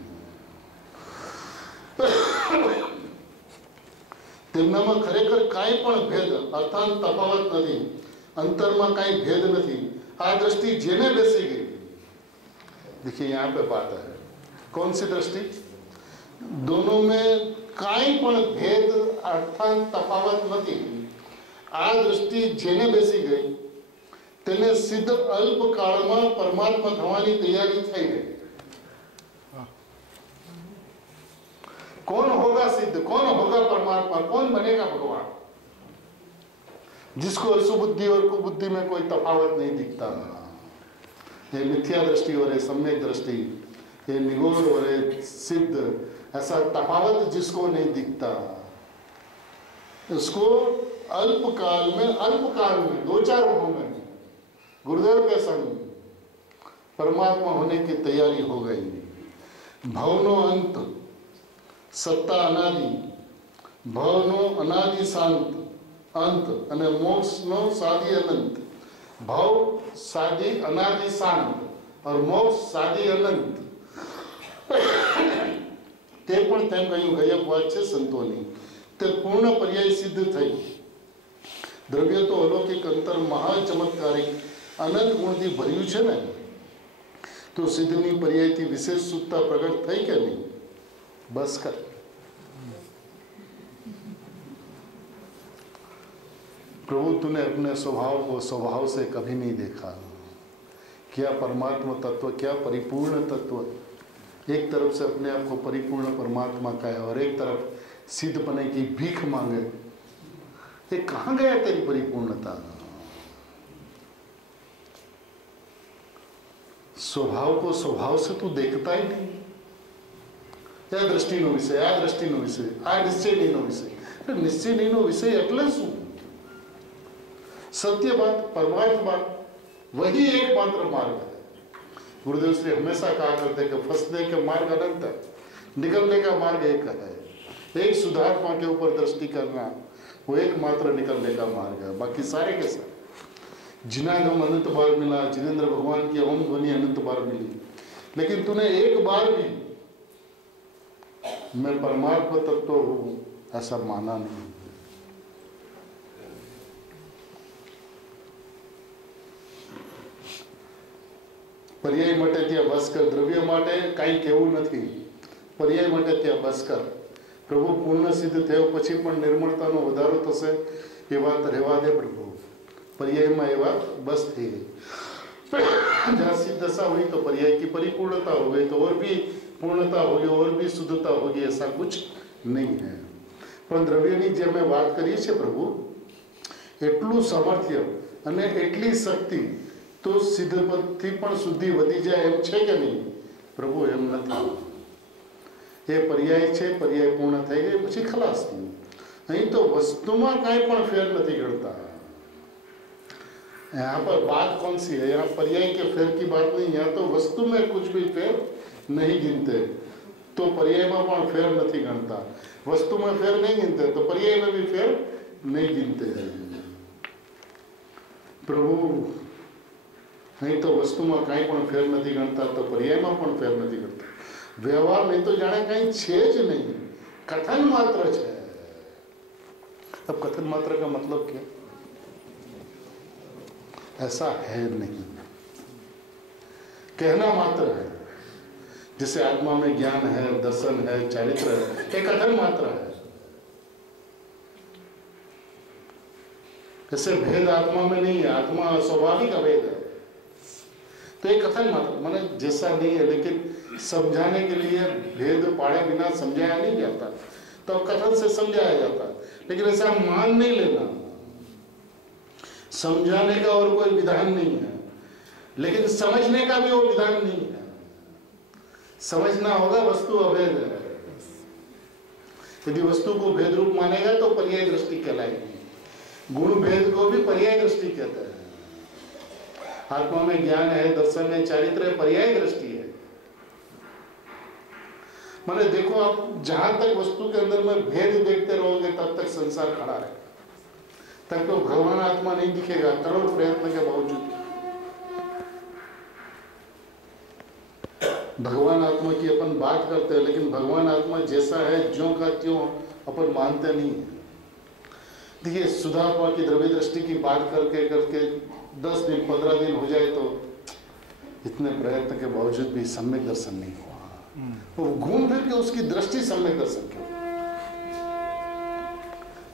તેમનામાં ખરેખર કાંઈ પણ ભેદ અર્થાત તફાવત નથી. अंतरमा कहीं भेद नहीं. आ दृष्टि जेने बेसी गई. देखिए यहाँ पे बात है कौन सी दृष्टि. दोनों में कहीं पण भेद अर्थात तफावत नहीं. आ दृष्टि जेने बेसी गई तेने सिद्ध अल्प काल में परमात्मा थवानी तैयारी थई गई. कौन होगा सिद्ध, कौन होगा परमात्मा, कौन बनेगा भगवान. जिसको असुबुद्धि और कुबुद्धि में कोई तफावत नहीं दिखता. ये मिथ्या दृष्टि और ये सम्यक दृष्टि, ये निगोर और ये सिद्ध, ऐसा तफावत जिसको नहीं दिखता उसको अल्पकाल में 2-4 वर्षों में गुरुदेव के संग परमात्मा होने की तैयारी हो गई. भवनो अंत सत्ता अनादि, भवनो अनादि शांत अंत અને મોક્ષનો સાદી અનંત. ભાવ સાદી અનાદિ શાંત और મોક્ષ સાદી અનંત. તે પણ તેમ કહ્યું ગયપ વાત છે સંતોની. તે પૂર્ણ પર્યાય સિદ્ધ થઈ. દ્રવ્ય તો અલૌકિક અંતર મહા ચમત્કારિક અનંત ગુણથી ભર્યું છે ને, તો સિદ્ધની પર્યાયથી વિશેષ શુદ્ધતા પ્રગટ થઈ કે નહીં. બસ કર. प्रभु तूने अपने स्वभाव को स्वभाव से कभी नहीं देखा. क्या परमात्मा तत्व, क्या परिपूर्ण तत्व. एक तरफ से अपने आप को परिपूर्ण परमात्मा का है और एक तरफ सिद्ध पने की भीख मांगे. ये कहाँ गया तेरी परिपूर्णता. स्वभाव को स्वभाव से तू देखता ही नहीं. या दृष्टिનો વિષય, આ દૃષ્ટિનો વિષય, આ નિશ્ચયનો વિષય. નિશ્ચયનો વિષય એટલે શું. सत्य बात, परमार्थ बात, वही एकमात्र मार्ग है. गुरुदेव श्री हमेशा कहा करते कि फंसने के मार्ग अनंत है, निकलने का मार्ग एक है. एक सुधात्मा के ऊपर दृष्टि करना वो एकमात्र निकलने का मार्ग है. बाकी सारे के सारे जिनागम अनंत बार मिला, जिनेन्द्र भगवान की ओम ध्वनि अनंत बार मिली, लेकिन तूने एक बार भी मैं परमात्मा तत्व हूं ऐसा माना नहीं। पर्याय માટે ત્યાં બસ કર, દ્રવ્ય માટે કાંઈ કહેવું નથી, પર્યાય માટે ત્યાં બસ કર। પ્રભુ પૂર્ણ સિદ્ધ થયો પછી પણ નિર્મળતાનો વધારો થશે એ વાત રહેવા દે પ્રભુ। પર્યાયમાં એ વાત બસ થઈ ગઈ। जहाँ सिद्ध दशा हुई तो पर्याय की परिपूर्णता हो गई, तो और भी पूर्णता होगी, और भी शुद्धता होगी, ऐसा कुछ नहीं है। પણ દ્રવ્યની જે મેં વાત કરી છે પ્રભુ, એટલું સામર્થ્ય અને એટલી શક્તિ તો સિદ્ધ પદથી પણ શુદ્ધિ વધી જાય એમ છે કે નહીં પ્રભુ? એમ નથી। એ પર્યાય છે, પર્યાય પૂર્ણ થઈ ગઈ પછી ખલાસ થયું। અહીં તો વસ્તુમાં કાંઈ પણ ફેર નથી ગણતા। यहाँ पर बात कौन सी है? यहाँ पर्याय के फेर की बात नहीं, यहाँ तो वस्तु में कुछ भी फेर नहीं गिनते, तो पर्याय में पण फेर नहीं गणता। वस्तु में फेर नहीं गिनते तो पर्याय में भी फेर नहीं गिनते। प्रभु नहीं तो वस्तु में कहीं पण फेर नहीं गणता, तो पर्याय में पण फेर नहीं गणता। व्यवहार नहीं तो जाने कहीं छे ज नहीं, कथन मात्र है। अब कथन मात्र का मतलब क्या? ऐसा है नहीं, कहना मात्र है। जैसे आत्मा में ज्ञान है, दर्शन है, चारित्र है, एक कथन मात्र है। जैसे भेद आत्मा में नहीं है, आत्मा स्वाभाविक अभेद है, तो एक कथन मात्र माने जैसा नहीं है, लेकिन समझाने के लिए भेद पाड़े बिना समझाया नहीं जाता, तो कथन से समझाया जाता। लेकिन ऐसा मान नहीं लेना, समझाने का और कोई विधान नहीं है, लेकिन समझने का भी वो विधान नहीं है। समझना होगा वस्तु अभेद है। यदि वस्तु को भेद रूप मानेगा तो पर्याय दृष्टि कहलाएगी। गुण भेद को भी पर्याय दृष्टि कहते हैं। आत्मा में ज्ञान है, दर्शन है, चारित्र है, पर्याय दृष्टि है। माने देखो, आप जहां तक वस्तु के अंदर में भेद देखते रहोगे तब तक संसार खड़ा रहेगा, तब तो भगवान आत्मा नहीं दिखेगा, करोड़ प्रयत्न के बावजूद। भगवान आत्मा की अपन बात करते हैं, लेकिन भगवान आत्मा जैसा है ज्यों का त्यों अपन मानते नहीं है। देखिए, सुधात्मा की द्रव्य दृष्टि की बात करके करके 10 दिन 15 दिन हो जाए तो इतने प्रयत्न के बावजूद भी सम्यक दर्शन नहीं हुआ। वो घूम फिर के उसकी दृष्टि सम्यक दर्शन की,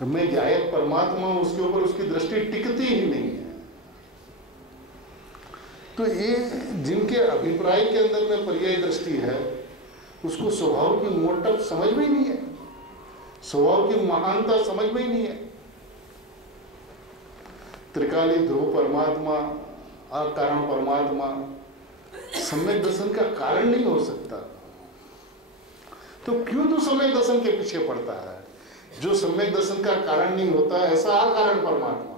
मैं गायक परमात्मा हूं, उसके ऊपर उसकी दृष्टि टिकती ही नहीं है। तो ये जिनके अभिप्राय के अंदर में पर्याय दृष्टि है, उसको स्वभाव की मोटप समझ में ही नहीं है, स्वभाव की महानता समझ में ही नहीं है। त्रिकाली ध्रुव परमात्मा, अकारण परमात्मा सम्यक दर्शन का कारण नहीं हो सकता। तो क्यों तू सम्यक दर्शन के पीछे पड़ता है? जो सम्यक दर्शन का कारण नहीं होता, ऐसा अकारण परमात्मा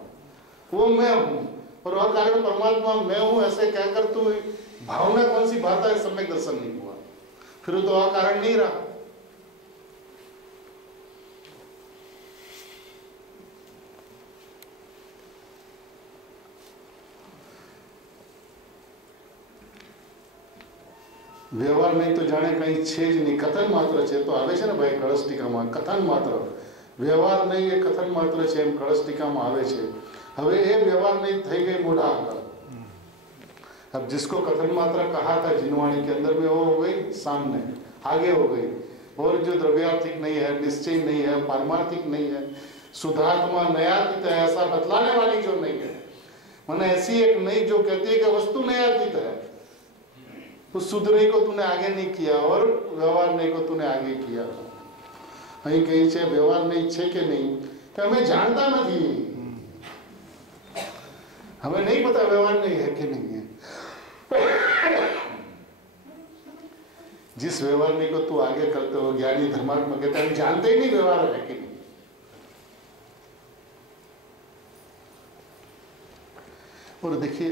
वो मैं हूं, और अकारण परमात्मा मैं हूं ऐसे कहकर तू भावना कौन सी बात है? सम्यक दर्शन नहीं हुआ, फिर तो अकारण नहीं रहा। व्यवहार नहीं तो जाने कहीं छे ज नहीं, कथन मात्र है। तो आवे छे ने भाई कलश टीका में कथन मात्र, व्यवहार नहीं, ये कथन मात्र है एम कलश टीका में आवे छे। हवे ये व्यवहार नहीं થઈ गई मोढ़ा आकर। अब जिसको कथन मात्र कहा था जिनवाणी के अंदर में, वो हो गई सामने, आगे हो गई। और जो द्रव्यार्थिक नहीं है, निश्चय नहीं है, पारमार्थिक नहीं है, शुद्धात्मा नयातीत है, ऐसा बतलाने वाली जो नहीं है, माने ऐसी एक नहीं जो कहती है कि वस्तु नयातीत है, उस शुद्ध नहीं को तूने आगे नहीं किया और व्यवहार नहीं को तूने आगे किया। અહીં કહે છે વ્યવહાર નહીં છે કે નહીં, કે અમે જાણતા નથી, हमें नहीं पता व्यवहार नहीं है कि नहीं है। जिस व्यवहार नहीं को तू आगे करते हो, ज्ञानी धर्मात्मा कहते हैं हम जानते ही नहीं व्यवहार है कि नहीं। और देखिए,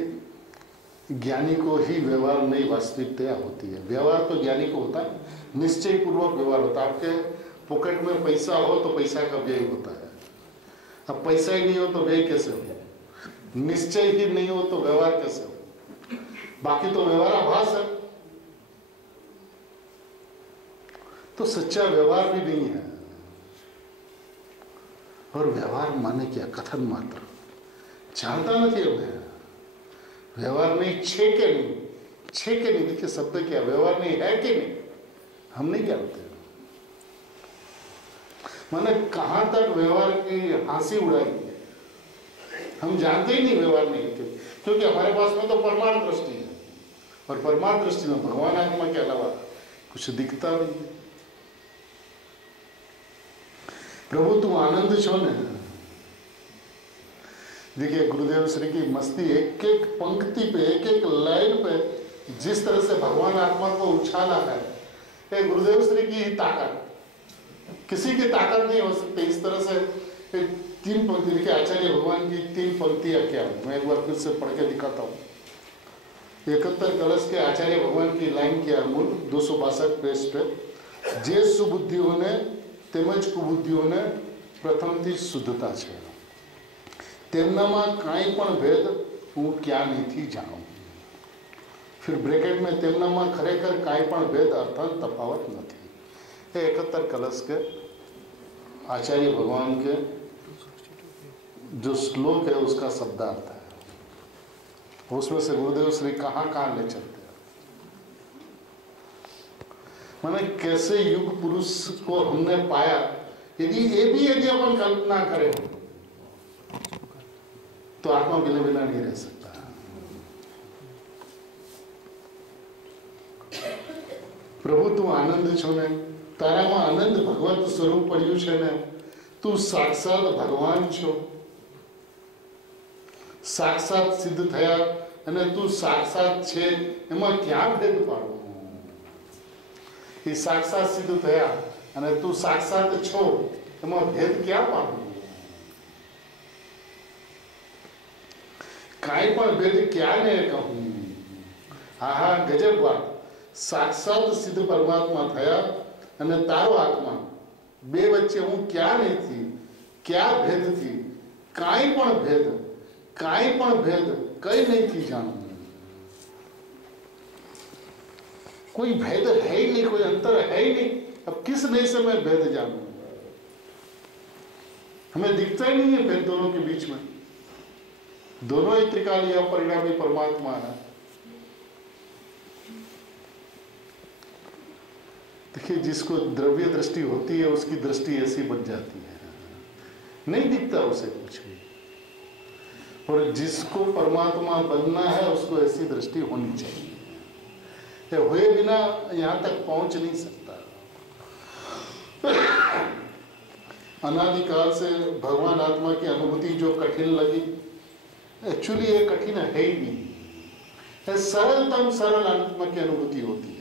ज्ञानी को ही व्यवहार नहीं वास्तविकता होती है। व्यवहार तो ज्ञानी को होता है, निश्चय पूर्वक व्यवहार होता है। आपके पॉकेट में पैसा हो तो पैसा का व्यय होता है, अब पैसा ही नहीं हो तो व्यय कैसे हो? निश्चय ही नहीं हो तो व्यवहार कैसे हो? बाकी तो व्यवहार आभास है। तो सच्चा व्यवहार भी नहीं है। और व्यवहार माने क्या? कथन मात्र। जानता नहीं हमें व्यवहार नहीं छे के नहीं, छे के नहीं। देखिए शब्द क्या, व्यवहार नहीं है कि नहीं, हम नहीं जानते। माने कहां तक व्यवहार की हंसी उड़ाई है, हम जानते ही नहीं व्यवहार नहीं है, क्योंकि हमारे पास में तो परमार्थ दृष्टि है, और परमार्थ दृष्टि में भगवान आत्मा के अलावा कुछ दिखता नहीं है। प्रभु तुम आनंद छो ने। देखिए गुरुदेव श्री की मस्ती, एक एक पंक्ति पे, एक एक लाइन पे जिस तरह से भगवान आत्मा को उछाला है, ये गुरुदेव श्री की ही ताकत, किसी की ताकत नहीं हो सकती। इस तरह से 3 पंक्ति लिखे आचार्य भगवान की 3 पंक्तियां क्या, मैं एक बार फिर से पढ़ के दिखाता हूँ। 71 कलश के आचार्य भगवान की लाइन क्या मूल 262 पेज पे, जे सुबुद्धिओने તેમજ કુબુદ્ધિઓને પ્રથમથી શુદ્ધતા છે, તેમનામાં કાંઈ પણ ભેદ હું ક્યાં નથી જાણું। फिर ब्रैकेट में તેમનામાં ખરેખર કાંઈ પણ ભેદ અર્થાત તફાવત નથી। ये 71 कलश के आचार्य भगवान के जो श्लोक है उसका शब्दार्थ है। उसमें से गुरुदेव श्री कहाँ कहाँ ले चलते हैं, माने कैसे युग पुरुष को हमने पाया। यदि अपन कल्पना करें तो आत्मा बिना बिना नहीं रह सकता। प्रभु तू आनंद छो ने, ताराમાં आनंद भगवत स्वरूप પડ્યું છે ને, તું સાક્ષાત ભગવાન છો, સાક્ષાત સિદ્ધ થયા અને તું સાક્ષાત છે, એમાં ક્યાં ભેદ પાડવો? साक्षात सिद्ध थया अने तू साक्षात छो, एमां भेद क्या पाडवो? काई पण भेद क्या ने कहूं? आहा गजब बात। साक्षात सिद्ध परमात्मा थया अने तारो आत्मा, बे वच्चे हूँ क्या नहीं थी, क्या भेद थी? काई पण भेद कई नहीं थी जानू। कोई भेद है ही नहीं, कोई अंतर है ही नहीं। अब किस नए से मैं भेद जानूं? हमें दिखता ही नहीं है भेद दोनों के बीच में। दोनों ही त्रिकालीय परिणामी परमात्मा है। देखिए जिसको द्रव्य दृष्टि होती है उसकी दृष्टि ऐसी बन जाती है, नहीं दिखता उसे कुछ भी। और जिसको परमात्मा बनना है उसको ऐसी दृष्टि होनी चाहिए, हुए बिना यहां तक पहुंच नहीं सकता। अनादिकाल से भगवान आत्मा की अनुभूति जो कठिन लगी, एक्चुअली ये कठिन है ही नहीं, है सरलतम सरल आत्मा की अनुभूति होती है।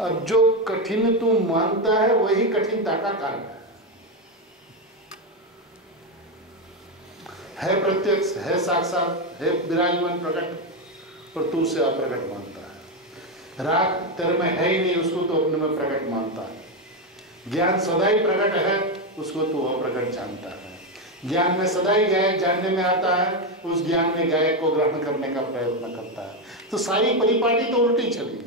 अब जो कठिन तू मानता है वही कठिनता का कारण है प्रत्यक्ष, है साक्षात, है विराजमान प्रकट, और तू उसे अप्रकट मानता है। राग तेरे में है ही नहीं, उसको तो अपने में प्रकट मानता है। ज्ञान सदाई प्रकट है, उसको तो अप्रकट जानता है। ज्ञान में सदाई गायक जानने में आता है, उस ज्ञान में गायक को ग्रहण करने का प्रयत्न करता है। तो सारी परिपाटी तो उल्टी चली।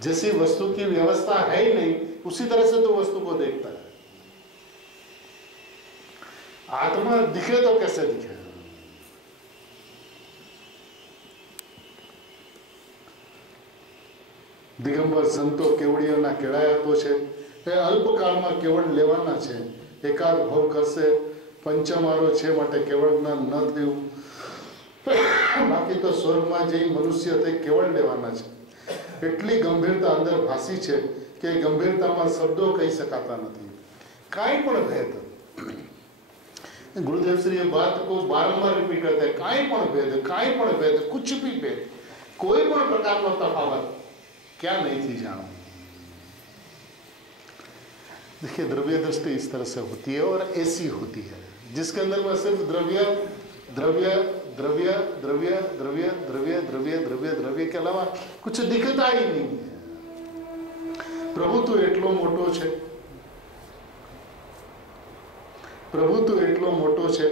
जैसी वस्तु की व्यवस्था है ही नहीं, उसी तरह से तो वस्तु को देखता है। आत्मा दिखे तो कैसे दिखे? दिगंबर संतो केवड़ियोना केळाया तो छे, ए अल्पकाळमां केवळ लेवाना छे। एकाद भाव करशे, पंचमारो छे माटे केवळ न थयुं, बाकी तो स्वर्गमां जई मनुष्य ते केवळ लेवाना छे। एटली गंभीरता अंदर भासी छे के गंभीरतामां शब्दों कही शकाता नथी। काई पण भेद, गुरुदेव श्री ये बात को बारंबार रिपीट करते हैं, काई पण भेद, कुछ भी भेद, कोई पण प्रकारनो तफावत क्या नहीं थी जानो। देखिए द्रव्य दृष्टि इस तरह से होती है और ऐसी होती है जिसके अंदर में सिर्फ द्रव्य द्रव्य द्रव्य द्रव्य द्रव्य द्रव्य द्रव्य द्रव्य द्रव्य के अलावा कुछ दिखता ही नहीं है। प्रभु तू एटलो मोटो छे, प्रभु तू एटलो मोटो छे,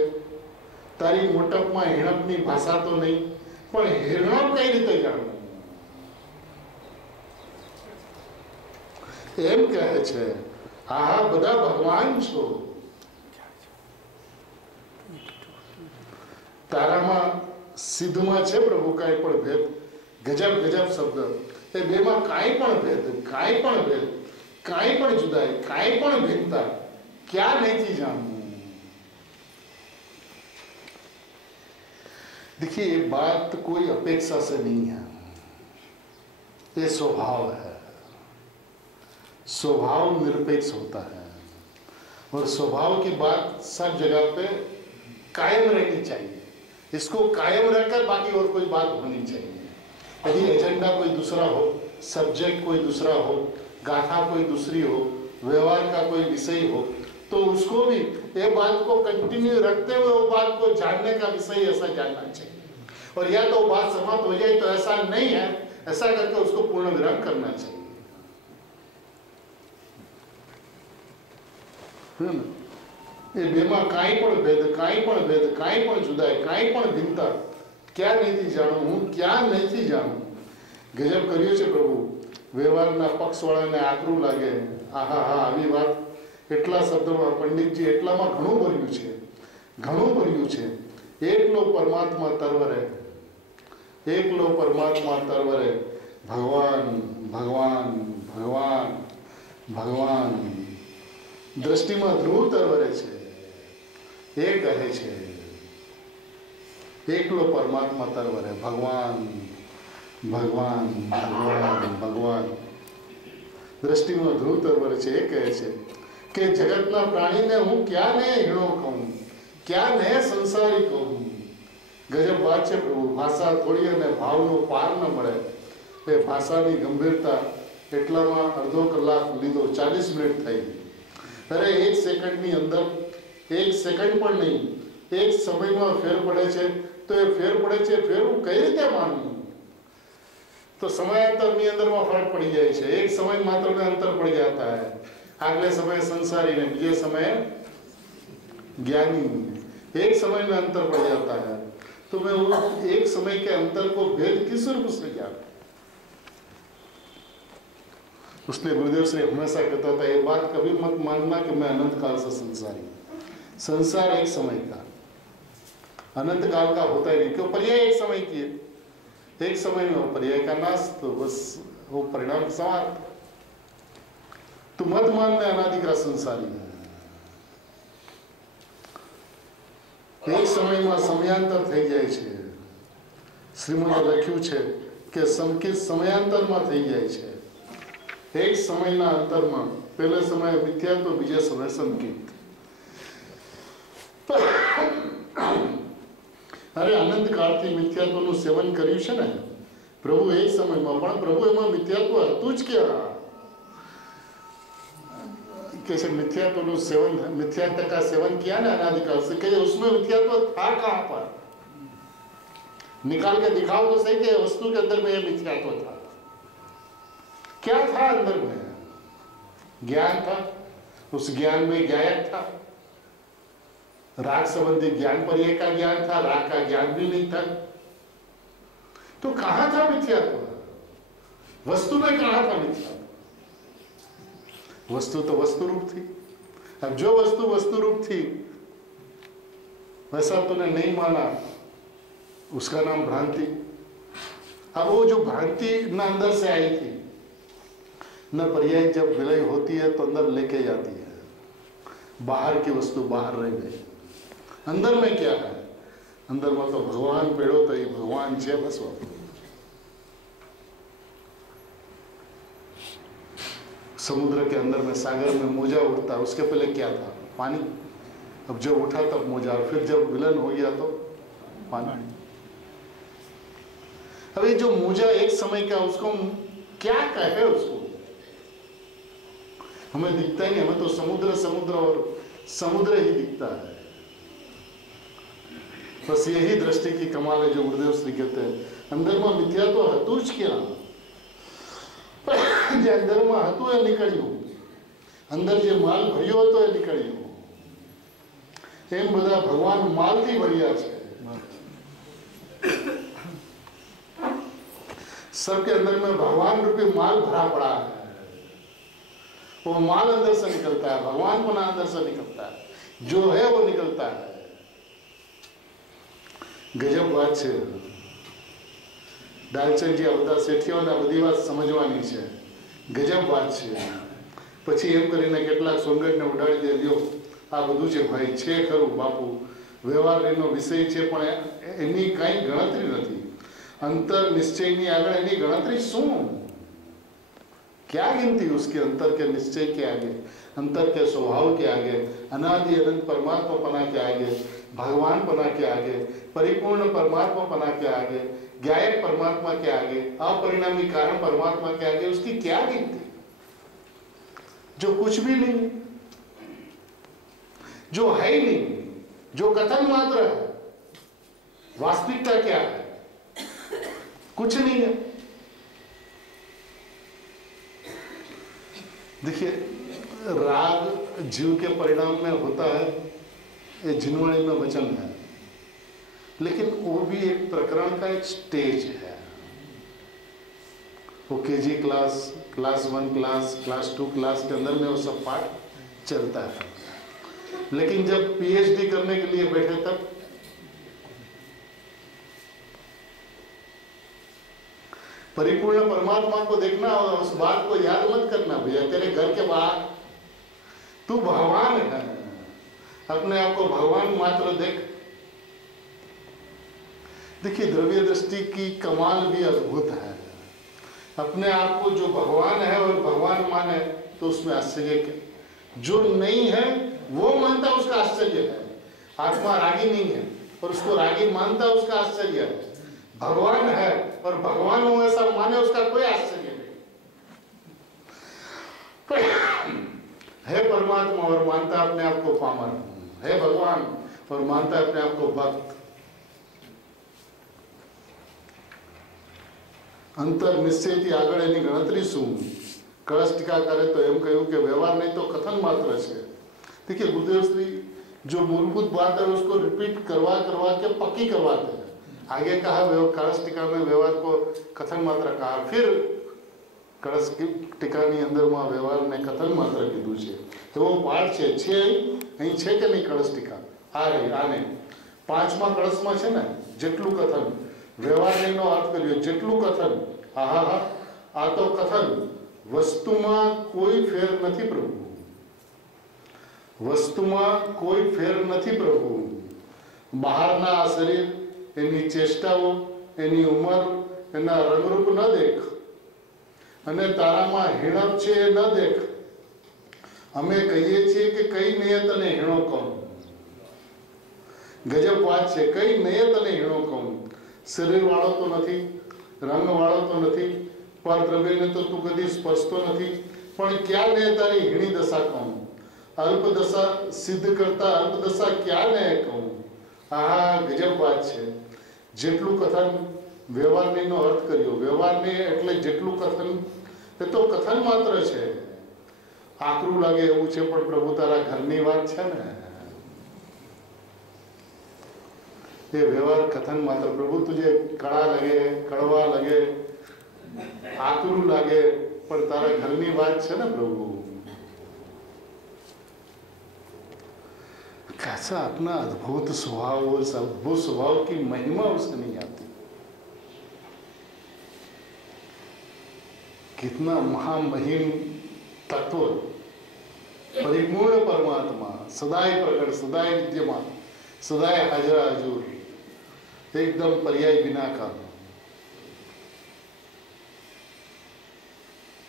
तारी मोटपमां हिणपनी भाषा तो नहीं, पण हिरणप कई रीते जाणવું? એમ કહે છે, હા બધા ભગવાન છો, તારામાં સિદ્ધમાં છે પ્રભુ કાંઈ પણ ભેદ, ગજબ ગજબ શબ્દ, એ બેમાં કાંઈ પણ ભેદ, કાંઈ પણ ભેદ, કાંઈ પણ જુદાઈ, કાંઈ પણ ભિન્નતા क्या नहीं थी जानू। देखिए ये बात कोई अपेक्षा से नहीं है, ये स्वभाव है। स्वभाव निरपेक्ष होता है और स्वभाव की बात सब जगह पे कायम रहनी चाहिए। इसको कायम रखकर बाकी और कोई बात होनी चाहिए। यदि एजेंडा कोई दूसरा हो, सब्जेक्ट कोई दूसरा हो, गाथा कोई दूसरी हो, व्यवहार का कोई विषय हो, तो उसको भी ये बात को कंटिन्यू रखते हुए वो बात को जानने का विषय ऐसा जानना चाहिए। और या तो बात समाप्त हो जाए तो ऐसा नहीं है, ऐसा करके उसको पूर्ण विराम करना चाहिए। ये बेमा काई पण भेद, काई पण भेद, काई पण जुदाई, काई पण भिन्नता क्या नहीं थी जानू, हूँ क्या नहीं थी जानू। गजब કર્યું છે પ્રભુ। વ્યવહારના પક્ષવાળાને આકરું લાગે, આહા હા આવી વાત એટલા શબ્દોમાં પંડિતજી એટલામાં ઘણું ભર્યું છે, ઘણું ભર્યું છે। એકલો પરમાત્મા તરવરે, એકલો પરમાત્મા તરવરે, ભગવાન ભગવાન ભગવાન ભગવાન દ્રષ્ટિમાં ધ્રુવ તરવરે છે। એ કહે છે એકલો પરમાત્મા તરવરે, ભગવાન ભગવાન ભગવાન ભગવાન દ્રષ્ટિમાં ધ્રુવ તરવરે છે। એ કહે છે કે જગતના પ્રાણીને હું ક્યાં ને હીણો કહું, ક્યાં ને સંસારી કહું। ગજબ વાત છે પ્રભુ। ભાષા થોડી અને ભાવનો પાર ન મળે। એ ભાષાની ગંભીરતા એટલામાં અડધો કલાક લીધો, 40 મિનિટ થઈ। અરે એક સેકન્ડની અંદર, એક સેકન્ડ પણ નહીં, એક સમયમાં ફેર પડે છે, તો એ ફેર પડે છે, ફેર હું કઈ રીતે માનવું? तो समयांतરની અંદરમાં ફરક પડી જાય છે। એક સમય માત્ર में अंतर पड़ जाता है। આગલે સમય संसारी ने, બીજે समय ज्ञानी, एक समय में अंतर पड़ जाता है। तो मैं वो एक समय के अंतर को भेद किस रूप से ज्ञान? उसने गुरुदेव श्री हमेशा कहता था, ये बात कभी मत मानना कि मैं अनंत काल से संसारी। संसार एक समय का, अनंत काल का होता ही नहीं, क्यों? पर्याय एक समय की है। एक समय में वो पर्याय का नाश, तो बस वो परिणाम समाप्त। तो मत मान में अनादि का संसारी है। एक समय में समयांतर થઈ જાય છે। શ્રીમદમાં લખ્યું છે કે સંકેત સમયાંતરમાં થઈ જાય છે। એક સમયના અંતરમાં પહેલે સમય મિથ્યા તો બીજે સમય સંકેત। અરે અનંત કાળથી મિથ્યાત્વનું સેવન કર્યું છે ને પ્રભુ એક સમયમાં, પણ પ્રભુ એમાં મિથ્યાત્વ હતું જ ક્યાં? કે છે मिथ्यात्व सेवन, मिथ्यात्व का सेवन किया ना अनादिकाल से, कि उसमें मिथ्यात्व था कहाँ पर? निकाल के दिखाओ तो सही कि वस्तु के अंदर में ये मिथ्यात्व था। क्या था अंदर में? ज्ञान था, उस ज्ञान में गायक था। राग संबंधी ज्ञान पर एक का ज्ञान था, राग का ज्ञान भी नहीं था। तो कहाँ था मिथ्यात्व? वस्तु में कहाँ था मिथ्यात्व? वस्तु तो वस्तु रूप थी। अब जो वस्तु वस्तु रूप थी, वैसा तूने नहीं माना, उसका नाम भ्रांति। अब वो जो भ्रांति न अंदर से आई थी, न पर्याय जब विलय होती है तो अंदर लेके जाती है। बाहर की वस्तु बाहर रह गई, अंदर में क्या है? अंदर में तो भगवान पेड़ो तो ये भगवान છે बस। वो समुद्र के अंदर में, सागर में मोजा उठता, उसके पहले क्या था? पानी। अब जब उठा तब मोजा, और फिर जब विलन हो गया तो पानी। अब ये जो मोजा एक समय का, उसको क्या कहे? उसको हमें दिखता ही नहीं, हमें तो समुद्र समुद्र और समुद्र ही दिखता है। बस यही दृष्टि की कमाल है जो गुरुदेव श्री कहते हैं। अंदर में मिथ्या तो હતું જ ક્યાં? જે અંદરમાં હતું એ નીકળ્યું, અંદર જે માલ ભર્યો હતો એ નીકળ્યો। એમ બધા ભગવાન માલથી ભર્યા છે। सबके अंदर में भगवान रूपी माल भरा पड़ा है। वो माल अंदर से निकलता है, भगवान पना अंदर से निकलता है, जो है वो निकलता है। गजब बात છે। દાલચંદજી આ બધા શેઠિયોને આ બધી વાત સમજવાની છે। ગજબ વાત છે। પછી એમ કરીને કેટલાક સોંગટને ઉડાડી દે, લ્યો આ બધું છે ભાઈ, છે ખરું બાપુ, વ્યવહારનો વિષય છે, પણ એની કાંઈ ગણતરી નથી। અંતર નિશ્ચયની આગળ એની ગણતરી શું? क्या गिनती उसके अंतर के निश्चय के आगे, अंतर के स्वभाव के आगे, अनादि अनंत परमात्मा पना के आगे, भगवान पना के आगे, परिपूर्ण परमात्मा पना के आगे, ज्ञायक परमात्मा के आगे, अपरिणामी कारण परमात्मा के आगे उसकी क्या गिनती? जो कुछ भी नहीं, जो है ही नहीं, जो कथन मात्र है। वास्तविकता क्या है? कुछ नहीं है। देखिए, राग जीव के परिणाम में होता है, ये जिनवाणी में वचन है, लेकिन वो भी एक प्रकरण का एक स्टेज है। वो KG class, class 1 class, class 2 class के अंदर में वो सब पाठ चलता है, लेकिन जब पीएचडी करने के लिए बैठे तब परिपूर्ण परमात्मा को देखना और उस बात को याद मत करना भैया, तेरे घर के बाहर तू भगवान है, अपने आप को भगवान मात्र देख। देखिए, द्रव्य दृष्टि की कमाल भी अद्भुत है। अपने आप को जो भगवान है और भगवान माने तो उसमें आश्चर्य क्या? जो नहीं है वो मानता उसका आश्चर्य है। आत्मा रागी नहीं है और उसको रागी मानता उसका आश्चर्य है। भगवान है और भगवान हो ऐसा माने उसका कोई आश्चर्य नहीं। है परमात्मा और मानता अपने आप को पामर, है भगवान और मानता अपने आप को भक्त। अंतर निश्चय थी आगळ एनी गणतरी शू? कलश टीका करे तो एम कहूं कि व्यवहार नहीं तो कथन मात्र है। देखिए, गुरुदेव श्री जो मूलभूत बात है उसको रिपीट करवा करवा के पक्की करवाते हैं। आगे कहा कलश टीका में व्यवहार को कथन मात्र कहा, फिर कलश टीका ની અંદરમાં વ્યવહારને કથન માત્ર કીધું છે। એવો પાઠ છે અહીં છે કે નહીં? કળશ ટીકા આ રે આને પાંચમા કળશમાં છે ને, જેટલું કથન વ્યવહારનો અર્થ કર્યો, જેટલું કથન, આહા આ તો કથન, વસ્તુમાં કોઈ ફેર નથી પ્રભુ, વસ્તુમાં કોઈ ફેર નથી પ્રભુ। બહારના આ શરીર, એની ચેષ્ટાઓ, એની ઉંમર, એના રંગરૂપ ન દેખ, અને તારામાં હિણપ છે એ ન દેખ। અમે કહીએ છીએ કે કઈ નિયત અને હીણો કહું। ગજબ વાત છે, કઈ નિયત અને હીણો કહું। શરીર વાળો તો નથી, રંગ વાળો તો નથી, પર દ્રવ્યને તો તું કદી સ્પર્શતો નથી, પણ ક્યાં ને તારી હીણી દશા કહું। અલ્પ દશા સિદ્ધ કરતા અલ્પ દશા ક્યાં ને કહું। આહા, ગજબ વાત છે। જેટલું કથન વ્યવહારનો અર્થ કર્યો, વ્યવહારને એટલે જેટલું કથન એ તો કથન માત્ર છે। આકરું લાગે એવું છે, પણ પ્રભુ તારા ઘરની વાત છે ને, એ વ્યવહાર કથન માત્ર। પ્રભુ તુજે કડા લગે, કડવા લગે, આકરું લાગે, પણ તારા ઘરની વાત છે ને પ્રભુ। कैसा अपना अद्भुत स्वभाव, उस अद्भुत स्वभाव की महिमा उसको नहीं आती। कितना महामहिम तत्व, परिपूर्ण परमात्मा, सदाई प्रकट, सदाई विद्यमान, सदाई हाजरा हजूर, एकदम पर्याय बिना का,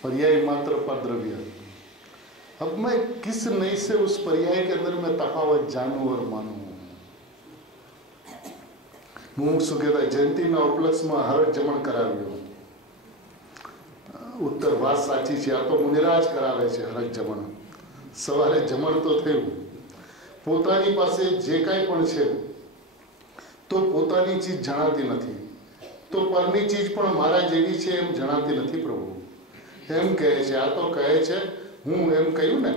पर्याय मात्र पर द्रव्य। अब मैं किस नई से उस पर्याय के अंदर में तफावत जानूं और मानूं? मुमुक्षु कहता जयंती ना उपलक्ष्य में हरक जमण कराव्यो। उत्तर बात साची छे, आ तो मुनिराज करावे छे हरक जमण। सवारे जमण तो थयुं, पोतानी पासे जे कांई पण छे तो पोतानी चीज जणाती नथी, तो परनी चीज पण मारा जेवी छे एम जणाती नथी प्रभु। एम कहे छे, आ तो कहे छे हूँ एम कहूँ ने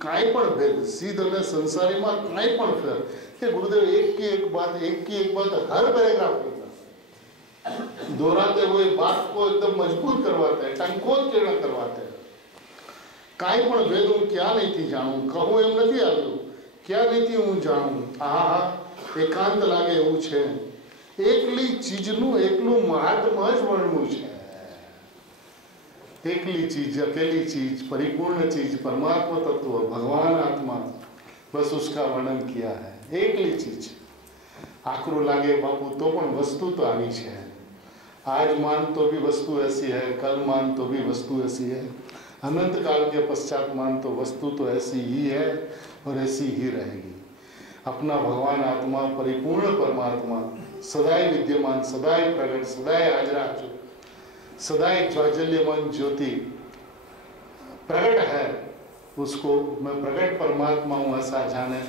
कांई पण भेद सीध अने संसारी में कांई पण फेर कि गुरुदेव एक की एक बात हर पैराग्राफ में दोहराते हुए बात को एकदम मजबूत करवाते हैं, टंकोत्कीर्ण करवाते हैं। કાંઈ પણ વેદ હું ક્યાં નહીંથી જાણું, કહું એમ નથી આવ્યું, ક્યાં નહીંથી હું જાણું. આહા, એકાંત લાગે એવું છે. એકલી ચીજનું એકલું મહાત્મા જ વર્ણવું છે. એકલી चीज, अकेली चीज, परिपूर्ण चीज, परमात्मा तत्व, भगवान आत्मा, बस उसका वर्णन किया है. एकली चीज. आकरू लागे बापू तो पण वस्तु तो आनी है. आज मान तो भी वस्तु ऐसी है, कल मान तो भी वस्तु ऐसी है, अनंत काल के पश्चात मान तो वस्तु तो ऐसी ही है और ऐसी ही रहेगी. अपना भगवान आत्मा, परिपूर्ण परमात्मा, सदाई विद्यमान, सदाई प्रगट, सदाई हाजरा, सदाई ज्वाजल्यमान ज्योति प्रकट है. उसको मैं प्रकट परमात्मा हूँ ऐसा जाने,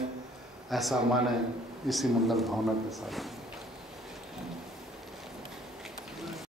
ऐसा माने. इसी मंगल भावना के साथ